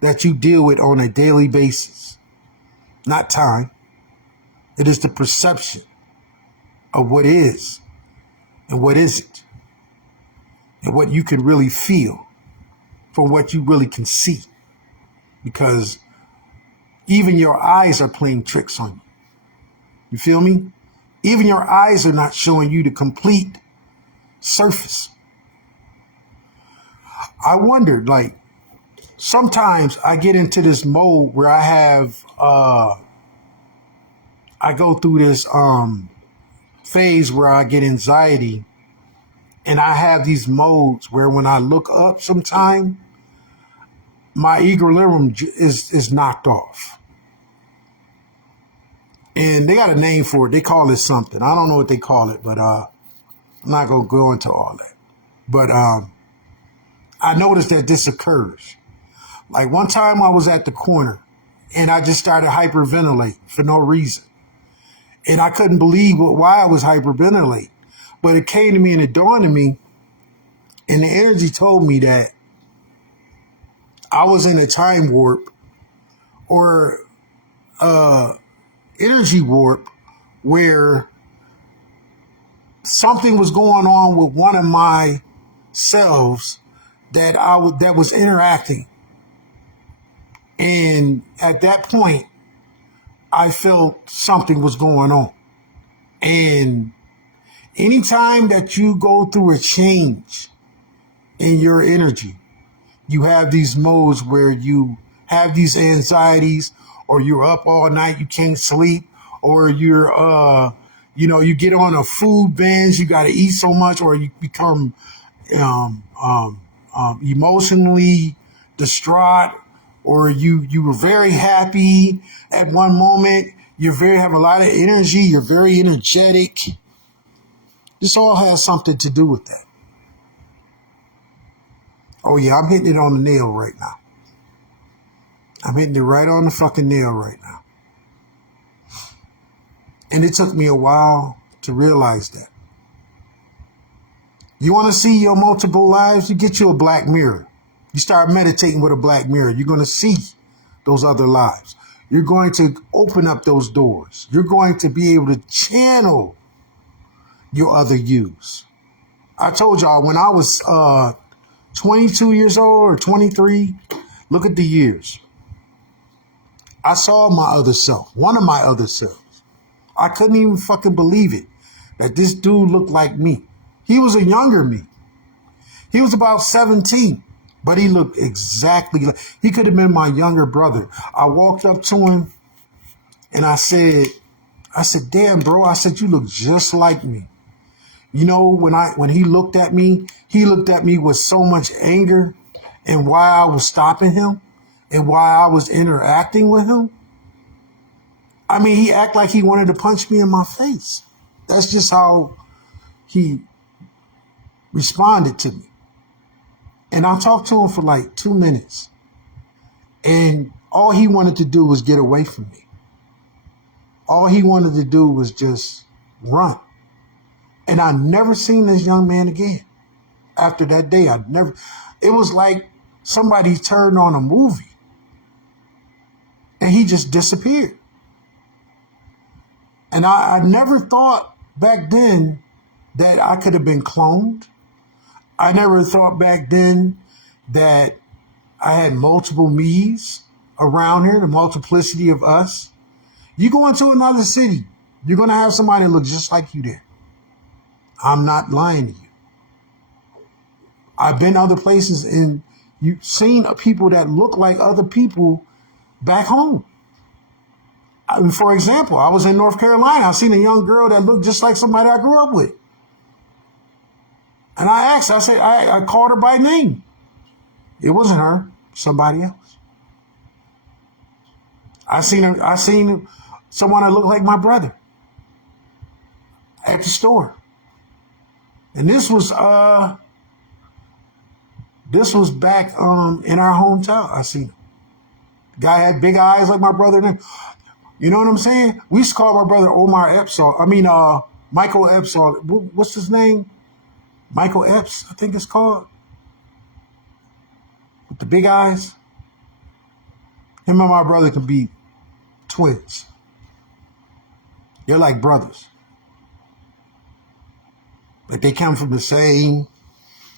that you deal with on a daily basis. Not time. It is the perception of what is and what isn't, and what you can really feel from what you really can see. Because even your eyes are playing tricks on you. You feel me? Even your eyes are not showing you the complete surface. I wondered, like, sometimes I get into this mode where I go through this phase where I get anxiety, and I have these modes where when I look up sometime, my equilibrium is knocked off. And they got a name for it. They call it something. I don't know what they call it, but I'm not going to go into all that. But I noticed that this occurs. Like one time I was at the corner and I just started hyperventilating for no reason. And I couldn't believe why I was hyperventilating. But it came to me and it dawned on me, and the energy told me that I was in a time warp or energy warp where something was going on with one of my selves that was interacting. And at that point, I felt something was going on. And anytime that you go through a change in your energy, you have these modes where you have these anxieties, or you're up all night, you can't sleep, or you're, you get on a food binge, you got to eat so much, or you become emotionally distraught, or you were very happy at one moment, have a lot of energy, you're very energetic. This all has something to do with that. Oh yeah, I'm hitting it on the nail right now. I'm hitting it right on the fucking nail right now. And it took me a while to realize that. You want to see your multiple lives? You get you a black mirror. You start meditating with a black mirror. You're going to see those other lives. You're going to open up those doors. You're going to be able to channel your other yous. I told y'all when I was 22 years old or 23, look at the years. I saw my other self, one of my other selves. I couldn't even fucking believe it, that this dude looked like me. He was a younger me. He was about 17, but he looked exactly like, he could have been my younger brother. I walked up to him and I said, damn, bro. I said, you look just like me. You know, when he looked at me with so much anger, and why I was stopping him and why I was interacting with him. I mean, he acted like he wanted to punch me in my face. That's just how he responded to me. And I talked to him for like 2 minutes. And all he wanted to do was get away from me. All he wanted to do was just run. And I never seen this young man again. After that day, it was like somebody turned on a movie. And he just disappeared. And I never thought back then that I could have been cloned. I never thought back then that I had multiple me's around here, the multiplicity of us. You go into another city, you're going to have somebody that looks just like you there. I'm not lying to you. I've been other places and you've seen people that look like other people back home. For example, I was in North Carolina. I seen a young girl that looked just like somebody I grew up with. And I asked, I called her by name. It wasn't her, somebody else. I seen someone that looked like my brother at the store. And this was back in our hometown. I seen him. Guy had big eyes like my brother. You know what I'm saying? We used to call my brother Omar Epsall. Michael Epsall. What's his name? Michael Epps, I think it's called. With the big eyes. Him and my brother could be twins. They're like brothers. But they come from the same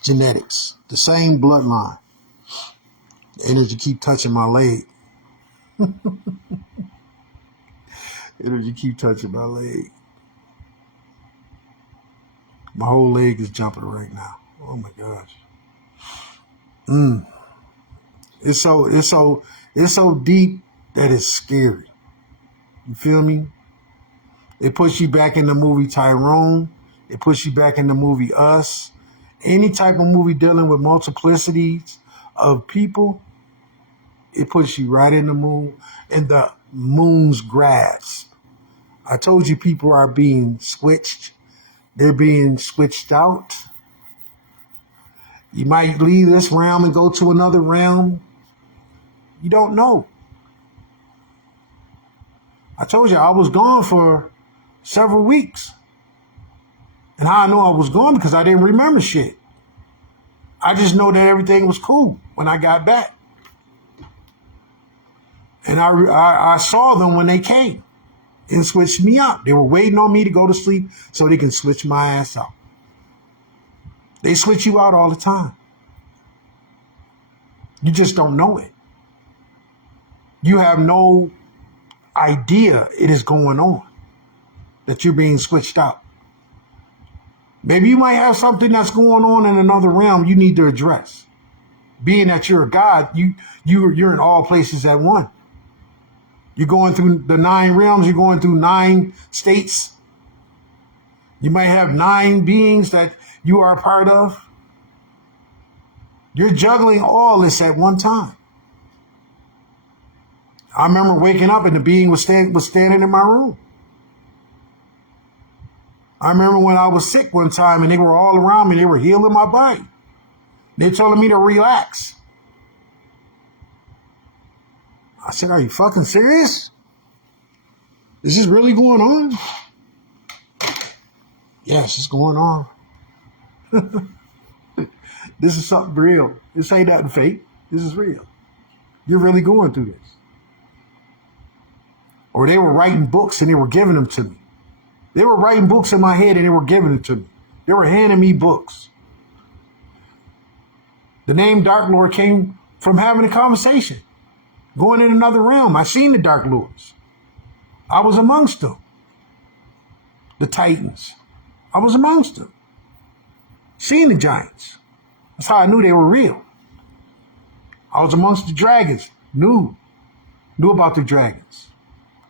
genetics, the same bloodline. The energy keep touching my leg. Energy keep touching my leg. My whole leg is jumping right now. Oh my gosh. It's so deep that it's scary. You feel me? It puts you back in the movie Tyrone. It puts you back in the movie Us. Any type of movie dealing with multiplicities of people, it puts you right in the moon's grasp. I told you people are being switched. They're being switched out. You might leave this realm and go to another realm. You don't know. I told you I was gone for several weeks. And how I know I was gone because I didn't remember shit. I just know that everything was cool when I got back. And I saw them when they came and switched me out. They were waiting on me to go to sleep so they can switch my ass out. They switch you out all the time. You just don't know it. You have no idea it is going on, that you're being switched out. Maybe you might have something that's going on in another realm you need to address. Being that you're a God, you're in all places at once. You're going through the 9 realms. You're going through 9 states. You might have 9 beings that you are a part of. You're juggling all this at one time. I remember waking up and the being was standing in my room. I remember when I was sick one time and they were all around me. They were healing my body. They were telling me to relax. I said, are you fucking serious? Is this really going on? Yes, it's going on. This is something real. This ain't nothing fake. This is real. You're really going through this. Or they were writing books and they were giving them to me. They were writing books in my head and they were giving it to me. They were handing me books. The name Dark Lord came from having a conversation. Going in another realm. I seen the Dark Lords. I was amongst them. The Titans. I was amongst them. Seen the giants. That's how I knew they were real. I was amongst the dragons. Knew about the dragons.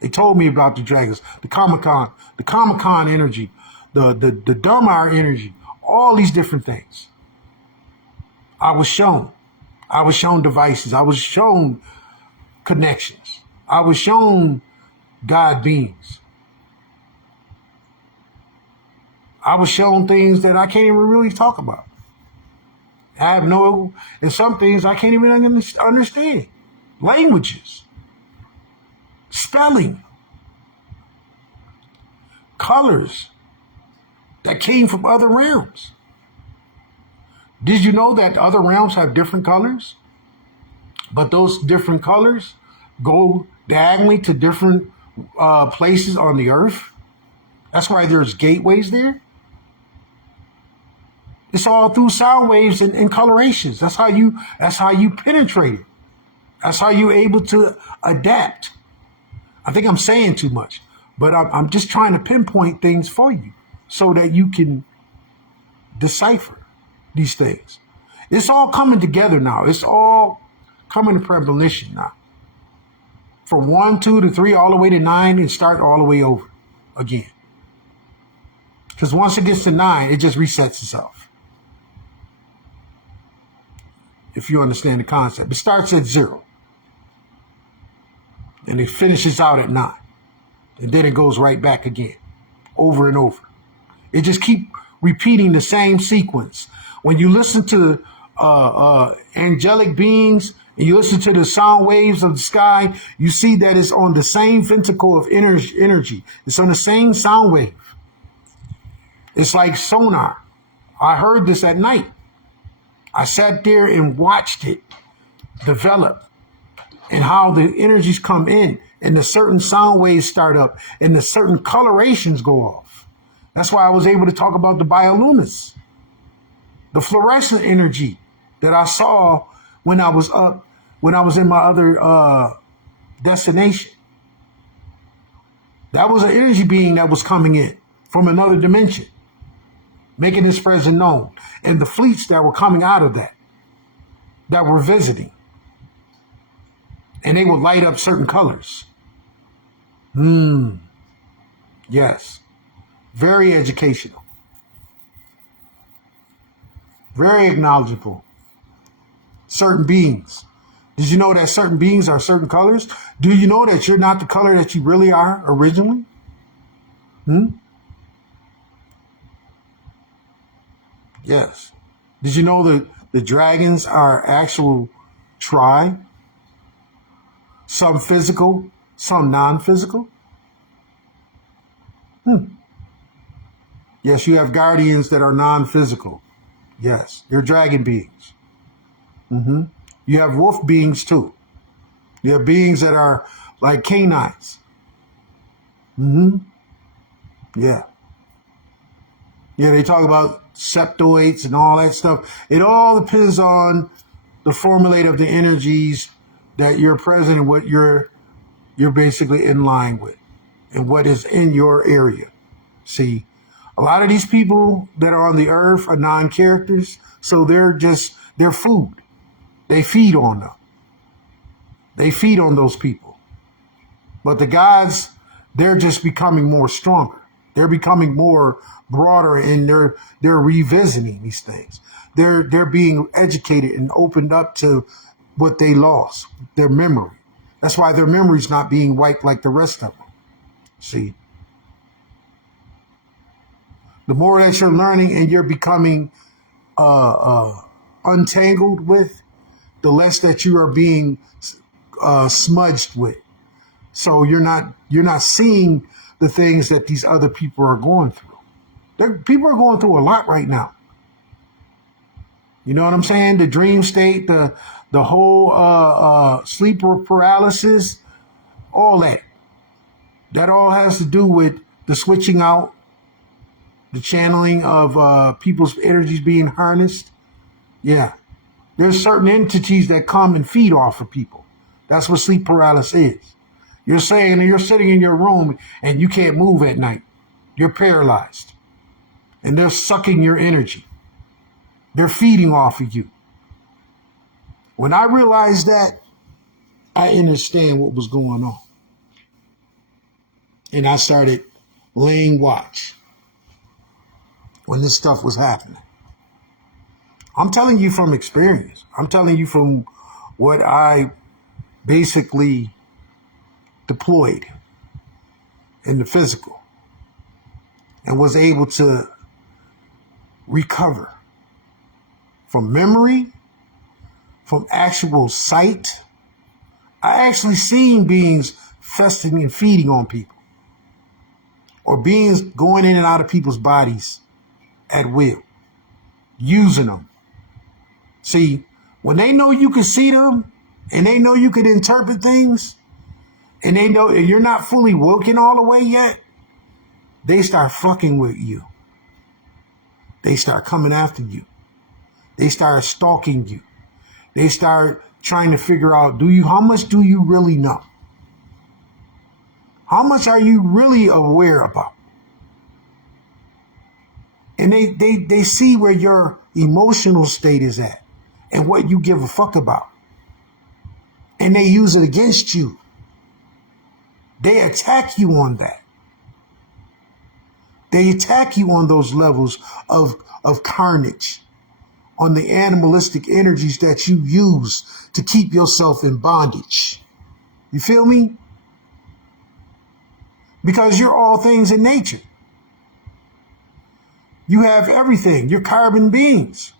They told me about the dragons. The Comic-Con energy. The Durmar energy. All these different things. I was shown. I was shown devices. I was shown connections. I was shown God beings. I was shown things that I can't even really talk about. I have no, and some things I can't even understand. Languages, spelling, colors that came from other realms. Did you know that other realms have different colors? But those different colors go diagonally to different places on the earth. That's why there's gateways there. It's all through sound waves and colorations. That's how you penetrate it. That's how you're able to adapt. I think I'm saying too much, but I'm just trying to pinpoint things for you so that you can decipher these things. It's all coming together now. It's all coming to premonition now. From 1, 2 to 3, all the way to 9, and start all the way over again. Because once it gets to 9, it just resets itself. If you understand the concept. It starts at 0. And it finishes out at 9. And then it goes right back again. Over and over. It just keep repeating the same sequence. When you listen to angelic beings and you listen to the sound waves of the sky, you see that it's on the same venticle of energy. It's on the same sound wave. It's like sonar. I heard this at night. I sat there and watched it develop and how the energies come in and the certain sound waves start up and the certain colorations go off. That's why I was able to talk about the bioluminescence, the fluorescent energy that I saw when I was in my other destination. That was an energy being that was coming in from another dimension, making its presence known. And the fleets that were coming out of that were visiting. And they would light up certain colors. Yes. Very educational. Very acknowledgeable. Certain beings. Did you know that certain beings are certain colors? Do you know that you're not the color that you really are originally? Yes. Did you know that the dragons are actual tribe? Some physical, some non-physical? Yes, you have guardians that are non-physical. Yes, they're dragon beings. You have wolf beings too. You have beings that are like canines. Yeah. Yeah, they talk about septoids and all that stuff. It all depends on the formulate of the energies that you're present and what you're basically in line with and what is in your area. See, a lot of these people that are on the earth are non-characters, so they're food. They feed on them. They feed on those people. But the gods, they're just becoming more stronger. They're becoming more broader, and they're revisiting these things. They're being educated and opened up to what they lost, their memory. That's why their memory's not being wiped like the rest of them. See? The more that you're learning and you're becoming untangled with, the less that you are being smudged with. So you're not seeing the things that these other people are going through. People are going through a lot right now. You know what I'm saying? The dream state, the whole sleep paralysis, all that. That all has to do with the switching out, the channeling of people's energies being harnessed. Yeah. There's certain entities that come and feed off of people. That's what sleep paralysis is. You're saying you're sitting in your room and you can't move at night. You're paralyzed. And they're sucking your energy. They're feeding off of you. When I realized that, I understand what was going on. And I started laying watch when this stuff was happening. I'm telling you from experience. I'm telling you from what I basically deployed in the physical and was able to recover from memory, from actual sight. I actually seen beings feasting and feeding on people, or beings going in and out of people's bodies at will, using them. See, when they know you can see them and they know you can interpret things and they know you're not fully woken all the way yet, they start fucking with you. They start coming after you. They start stalking you. They start trying to figure out, how much do you really know? How much are you really aware about? And they see where your emotional state is at and what you give a fuck about. And they use it against you. They attack you on that. They attack you on those levels of carnage, on the animalistic energies that you use to keep yourself in bondage. You feel me? Because you're all things in nature. You have everything. You're carbon beings.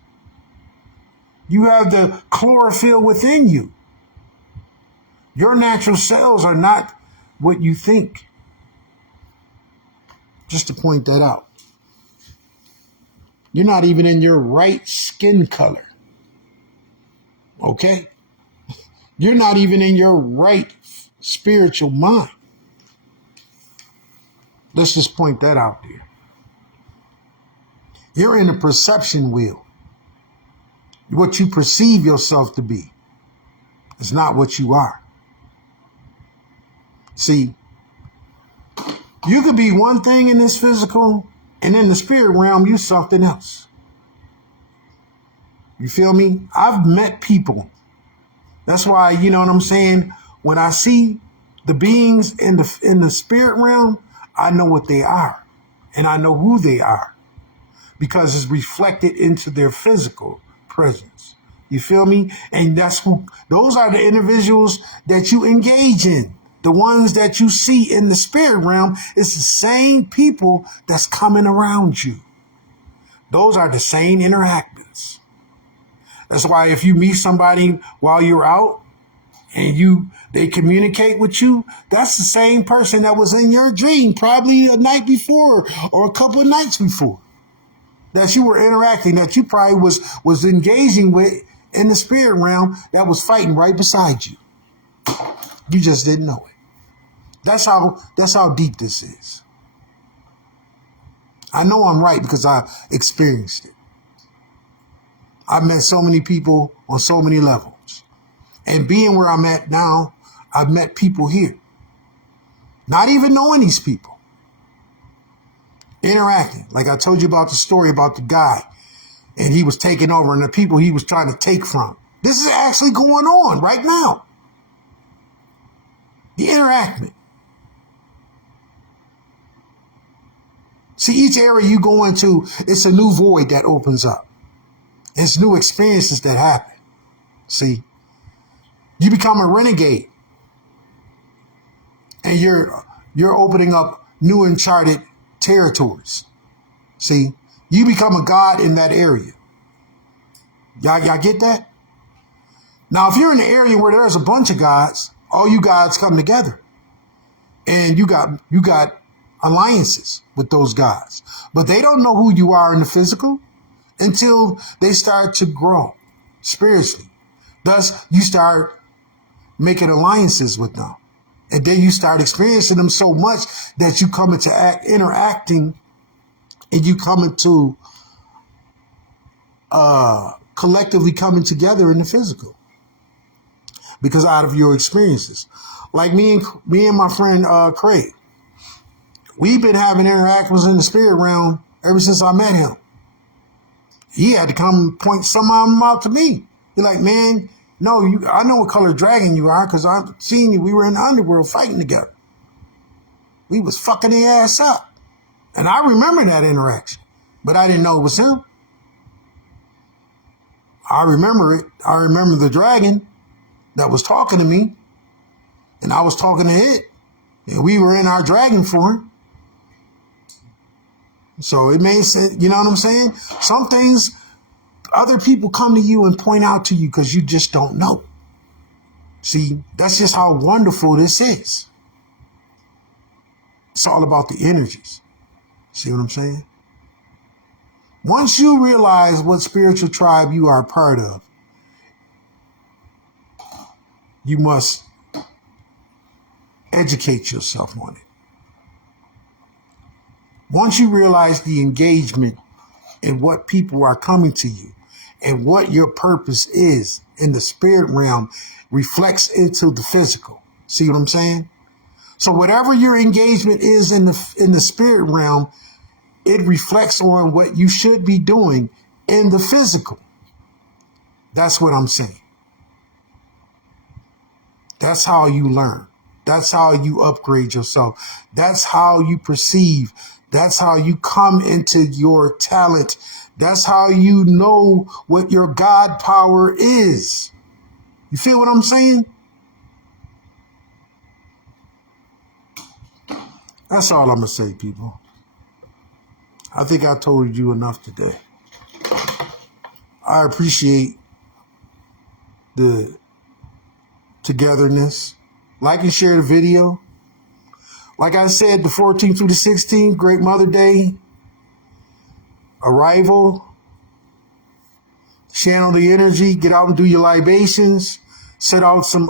You have the chlorophyll within you. Your natural cells are not what you think. Just to point that out. You're not even in your right skin color. Okay? You're not even in your right spiritual mind. Let's just point that out there. You're in a perception wheel. What you perceive yourself to be is not what you are. See, you could be one thing in this physical, and in the spirit realm, you're something else. You feel me? I've met people. That's why, you know what I'm saying? When I see the beings in the spirit realm, I know what they are, and I know who they are, because it's reflected into their physical presence. You feel me? And those are the individuals that you engage in. The ones that you see in the spirit realm is the same people that's coming around you. Those are the same interactions. That's why if you meet somebody while you're out and they communicate with you, that's the same person that was in your dream probably a night before or a couple of nights before, that you were interacting, that you probably was engaging with in the spirit realm, that was fighting right beside you. You just didn't know it. That's how deep this is. I know I'm right because I experienced it. I've met so many people on so many levels. And being where I'm at now, I've met people here. Not even knowing these people. Interacting. Like I told you about the story about the guy. And he was taking over and the people he was trying to take from. This is actually going on right now. The interaction. See, each area you go into, it's a new void that opens up. It's new experiences that happen. See, you become a renegade. And you're opening up new uncharted territories. See, you become a god in that area. Y'all get that? Now, if you're in the area where there's a bunch of gods, all you gods come together. And you got alliances with those gods. But they don't know who you are in the physical until they start to grow spiritually. Thus, you start making alliances with them. And then you start experiencing them so much that you come into interacting, and you come into collectively coming together in the physical. Because out of your experiences. Like me and my friend Craig. We've been having interactions in the spirit realm ever since I met him. He had to come point some of them out to me. He's like, man, no, I know what color dragon you are because I've seen you. We were in the underworld fighting together. We was fucking their ass up. And I remember that interaction, but I didn't know it was him. I remember it. I remember the dragon that was talking to me, and I was talking to it, and we were in our dragon form. So it made sense, you know what I'm saying? Some things Other people come to you and point out to you because you just don't know. See, that's just how wonderful this is. It's all about the energies. See what I'm saying? Once you realize what spiritual tribe you are a part of, you must educate yourself on it. Once you realize the engagement in what people are coming to you and what your purpose is in the spirit realm reflects into the physical. See what I'm saying? So whatever your engagement is in the spirit realm, it reflects on what you should be doing in the physical. That's what I'm saying. That's how you learn. That's how you upgrade yourself. That's how you perceive. That's how you come into your talent. That's how you know what your God power is. You feel what I'm saying? That's all I'm going to say, people. I think I told you enough today. I appreciate the togetherness. Like and share the video. Like I said, the 14th through the 16th, Great Mother Day, arrival, channel the energy, get out and do your libations, set out some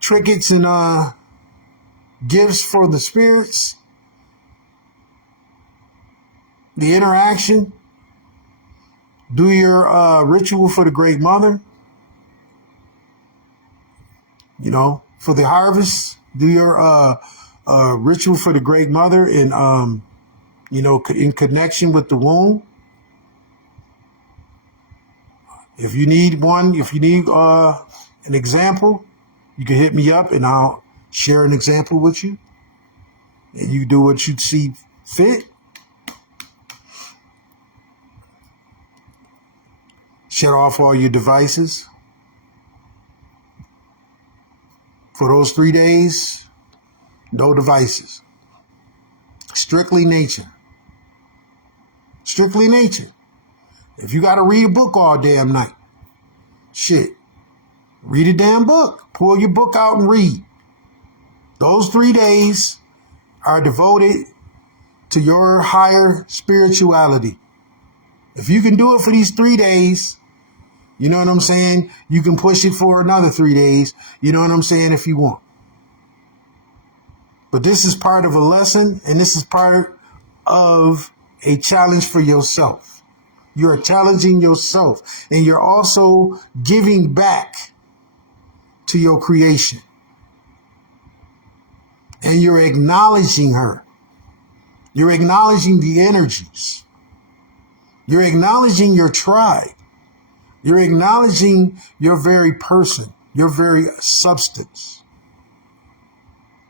trinkets and gifts for the spirits, the interaction, do your ritual for the Great Mother, you know, for the harvest, do your ritual for the Great Mother and, you know, in connection with the womb. If you need one, if you need an example, you can hit me up and I'll share an example with you. And you do what you see fit. Shut off all your devices. For those 3 days, no devices. Strictly nature. Strictly nature. If you got to read a book all damn night, shit, read a damn book. Pull your book out and read. Those 3 days are devoted to your higher spirituality. If you can do it for these 3 days, you know what I'm saying? You can push it for another 3 days. You know what I'm saying? If you want. But this is part of a lesson, and this is part of a challenge for yourself. You're challenging yourself, and you're also giving back to your creation. And you're acknowledging her. You're acknowledging the energies. You're acknowledging your tribe. You're acknowledging your very person, your very substance,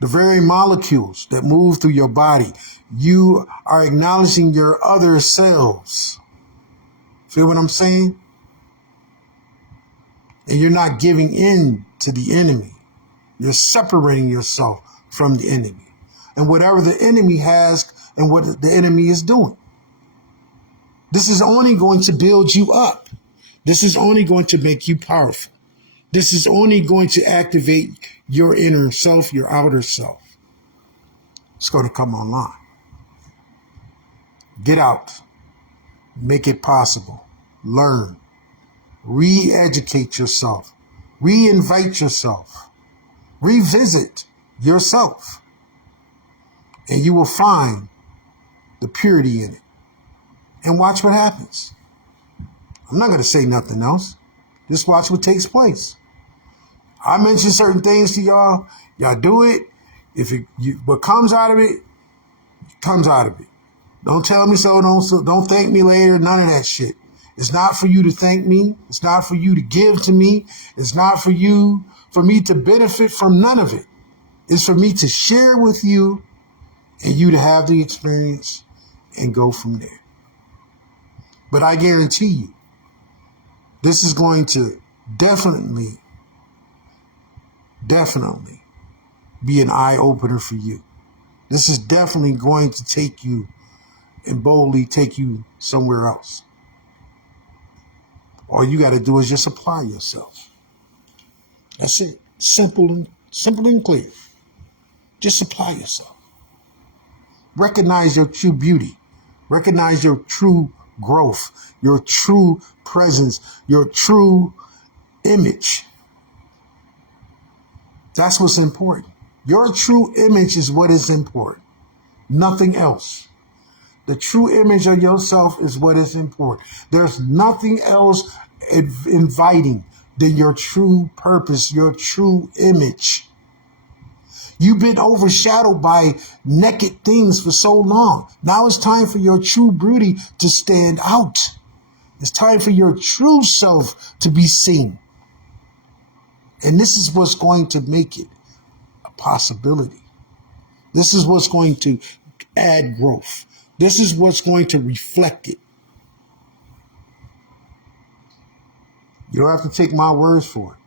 the very molecules that move through your body. You are acknowledging your other selves. Feel what I'm saying? And you're not giving in to the enemy. You're separating yourself from the enemy and whatever the enemy has and what the enemy is doing. This is only going to build you up. This is only going to make you powerful. This is only going to activate your inner self, your outer self. It's going to come online. Get out. Make it possible. Learn. Re-educate yourself. Re-invite yourself. Revisit yourself. And you will find the purity in it. And watch what happens. I'm not going to say nothing else. Just watch what takes place. I mentioned certain things to y'all. Y'all do it. What comes out of it, comes out of it. Don't tell me so. Don't thank me later. None of that shit. It's not for you to thank me. It's not for you to give to me. It's not for me to benefit from none of it. It's for me to share with you and you to have the experience and go from there. But I guarantee you, this is going to definitely be an eye-opener for you. This is definitely going to take you and boldly take you somewhere else. All you got to do is just apply yourself. That's it. Simple and clear. Just apply yourself. Recognize your true beauty. Recognize your true growth, your true presence, your true image. That's what's important. Your true image is what is important. Nothing else. The true image of yourself is what is important. There's nothing else inviting than your true purpose, your true image. You've been overshadowed by naked things for so long. Now it's time for your true beauty to stand out. It's time for your true self to be seen. And this is what's going to make it a possibility. This is what's going to add growth. This is what's going to reflect it. You don't have to take my words for it.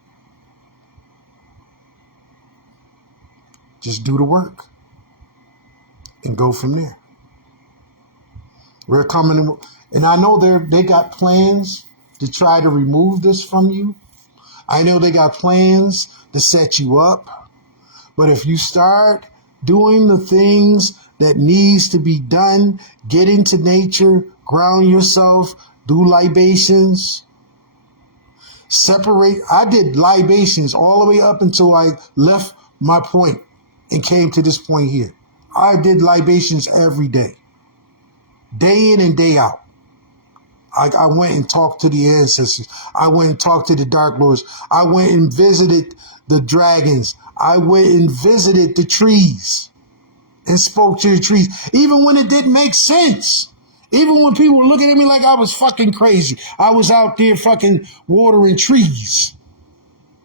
Just do the work and go from there. We're coming in, and I know they got plans to try to remove this from you. I know they got plans to set you up. But if you start doing the things that needs to be done, get into nature, ground yourself, do libations, separate. I did libations all the way up until I left my point and came to this point here. I did libations every day in and day out. I went and talked to the ancestors. I went and talked to the Dark Lords. I went and visited the dragons. I went and visited the trees and spoke to the trees, even when it didn't make sense. Even when people were looking at me like I was fucking crazy. I was out there fucking watering trees.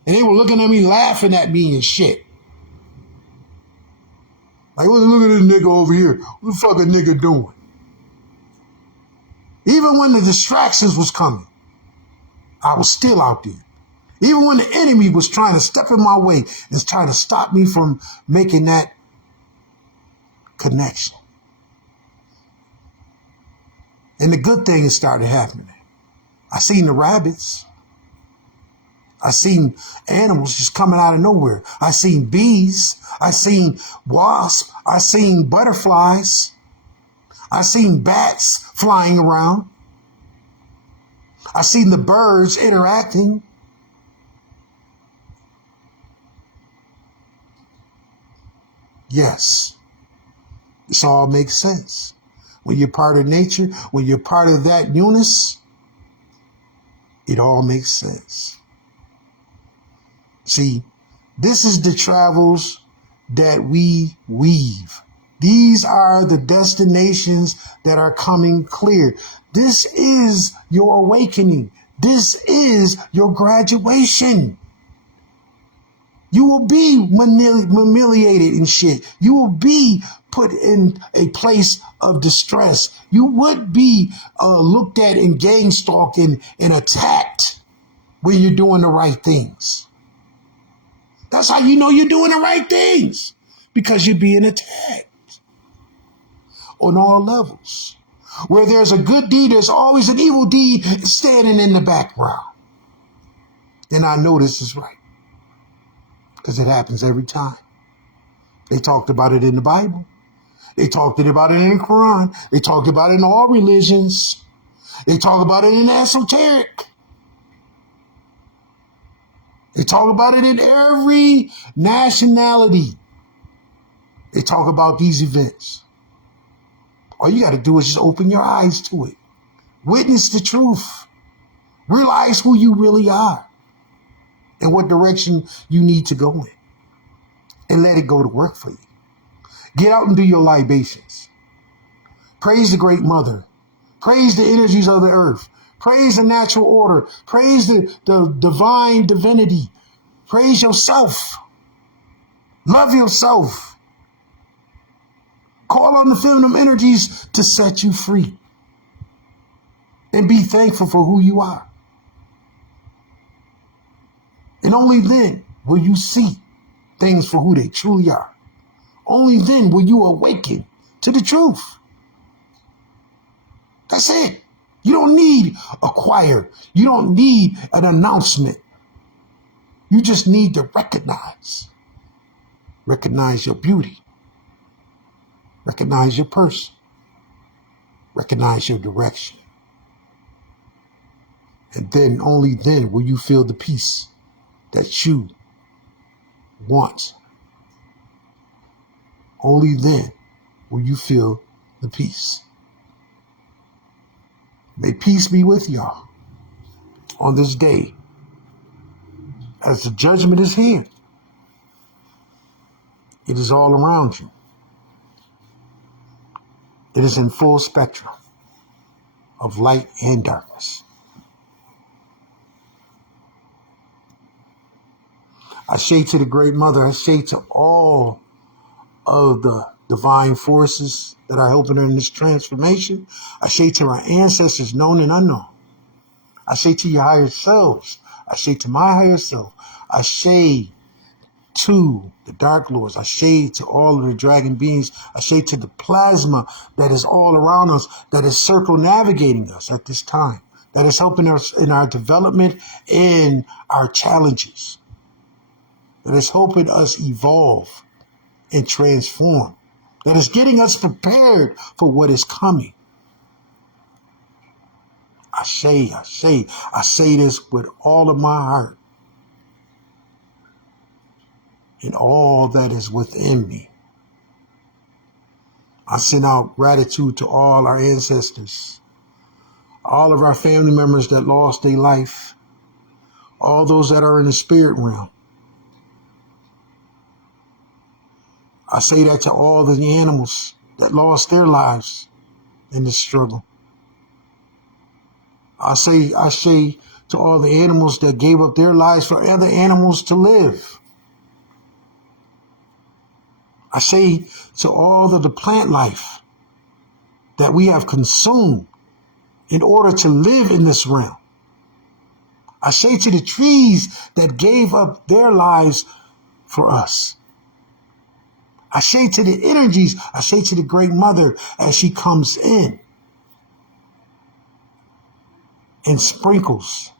And they were looking at me, laughing at me and shit. Like, look at this nigga over here. What the fuck a nigga doing? Even when the distractions was coming, I was still out there. Even when the enemy was trying to step in my way and try to stop me from making that connection. And the good things started happening. I seen the rabbits. I seen animals just coming out of nowhere. I seen bees. I seen wasps. I seen butterflies. I seen bats flying around. I seen the birds interacting. Yes, this all makes sense. When you're part of nature, when you're part of that unus, it all makes sense. See, this is the travels that we weave. These are the destinations that are coming clear. This is your awakening. This is your graduation. You will be humiliated and shit. You will be put in a place of distress. You would be looked at and gang stalked and attacked when you're doing the right things. That's how you know you're doing the right things, because you're being attacked on all levels. Where there's a good deed, there's always an evil deed standing in the background. And I know this is right, because it happens every time. They talked about it in the Bible. They talked about it in the Quran. They talked about it in all religions. They talk about it in esoteric. They talk about it in every nationality. They talk about these events. All you got to do is just open your eyes to it. Witness the truth. Realize who you really are and what direction you need to go in. And let it go to work for you. Get out and do your libations. Praise the Great Mother. Praise the energies of the earth. Praise the natural order. Praise the divine divinity. Praise yourself. Love yourself. Call on the feminine energies to set you free. And be thankful for who you are. And only then will you see things for who they truly are. Only then will you awaken to the truth. That's it. You don't need a choir. You don't need an announcement. You just need to recognize. Recognize your beauty. Recognize your person. Recognize your direction. And then, only then, will you feel the peace that you want. Only then will you feel the peace. May peace be with y'all on this day as the judgment is here. It is all around you. It is in full spectrum of light and darkness. I say to the Great Mother, I say to all of the divine forces that are helping her in this transformation, I say to our ancestors, known and unknown, I say to your higher selves, I say to my higher self, I say to the Dark Lords, I say to all of the dragon beings, I say to the plasma that is all around us, that is circumnavigating us at this time, that is helping us in our development and our challenges, that is helping us evolve and transform, that is getting us prepared for what is coming. I say this with all of my heart and all that is within me. I send out gratitude to all our ancestors, all of our family members that lost their life, all those that are in the spirit realm. I say that to all the animals that lost their lives in this struggle. I say to all the animals that gave up their lives for other animals to live. I say to all of the plant life that we have consumed in order to live in this realm. I say to the trees that gave up their lives for us. I say to the energies, I say to the Great Mother as she comes in and sprinkles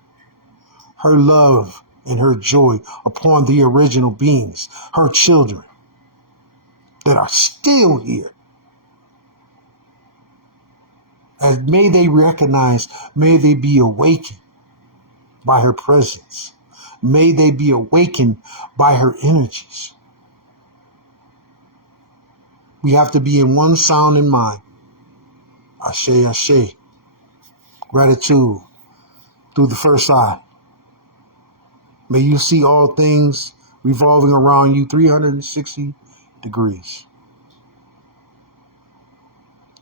her love and her joy upon the original beings, her children that are still here. And may they recognize, may they be awakened by her presence. May they be awakened by her energies. We have to be in one sound and mind. Ashe, ashe. Gratitude through the first eye. May you see all things revolving around you 360 degrees.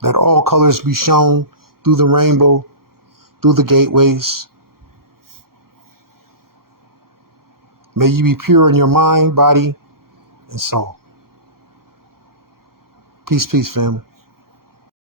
Let all colors be shown through the rainbow, through the gateways. May you be pure in your mind, body, and soul. Peace, peace, family.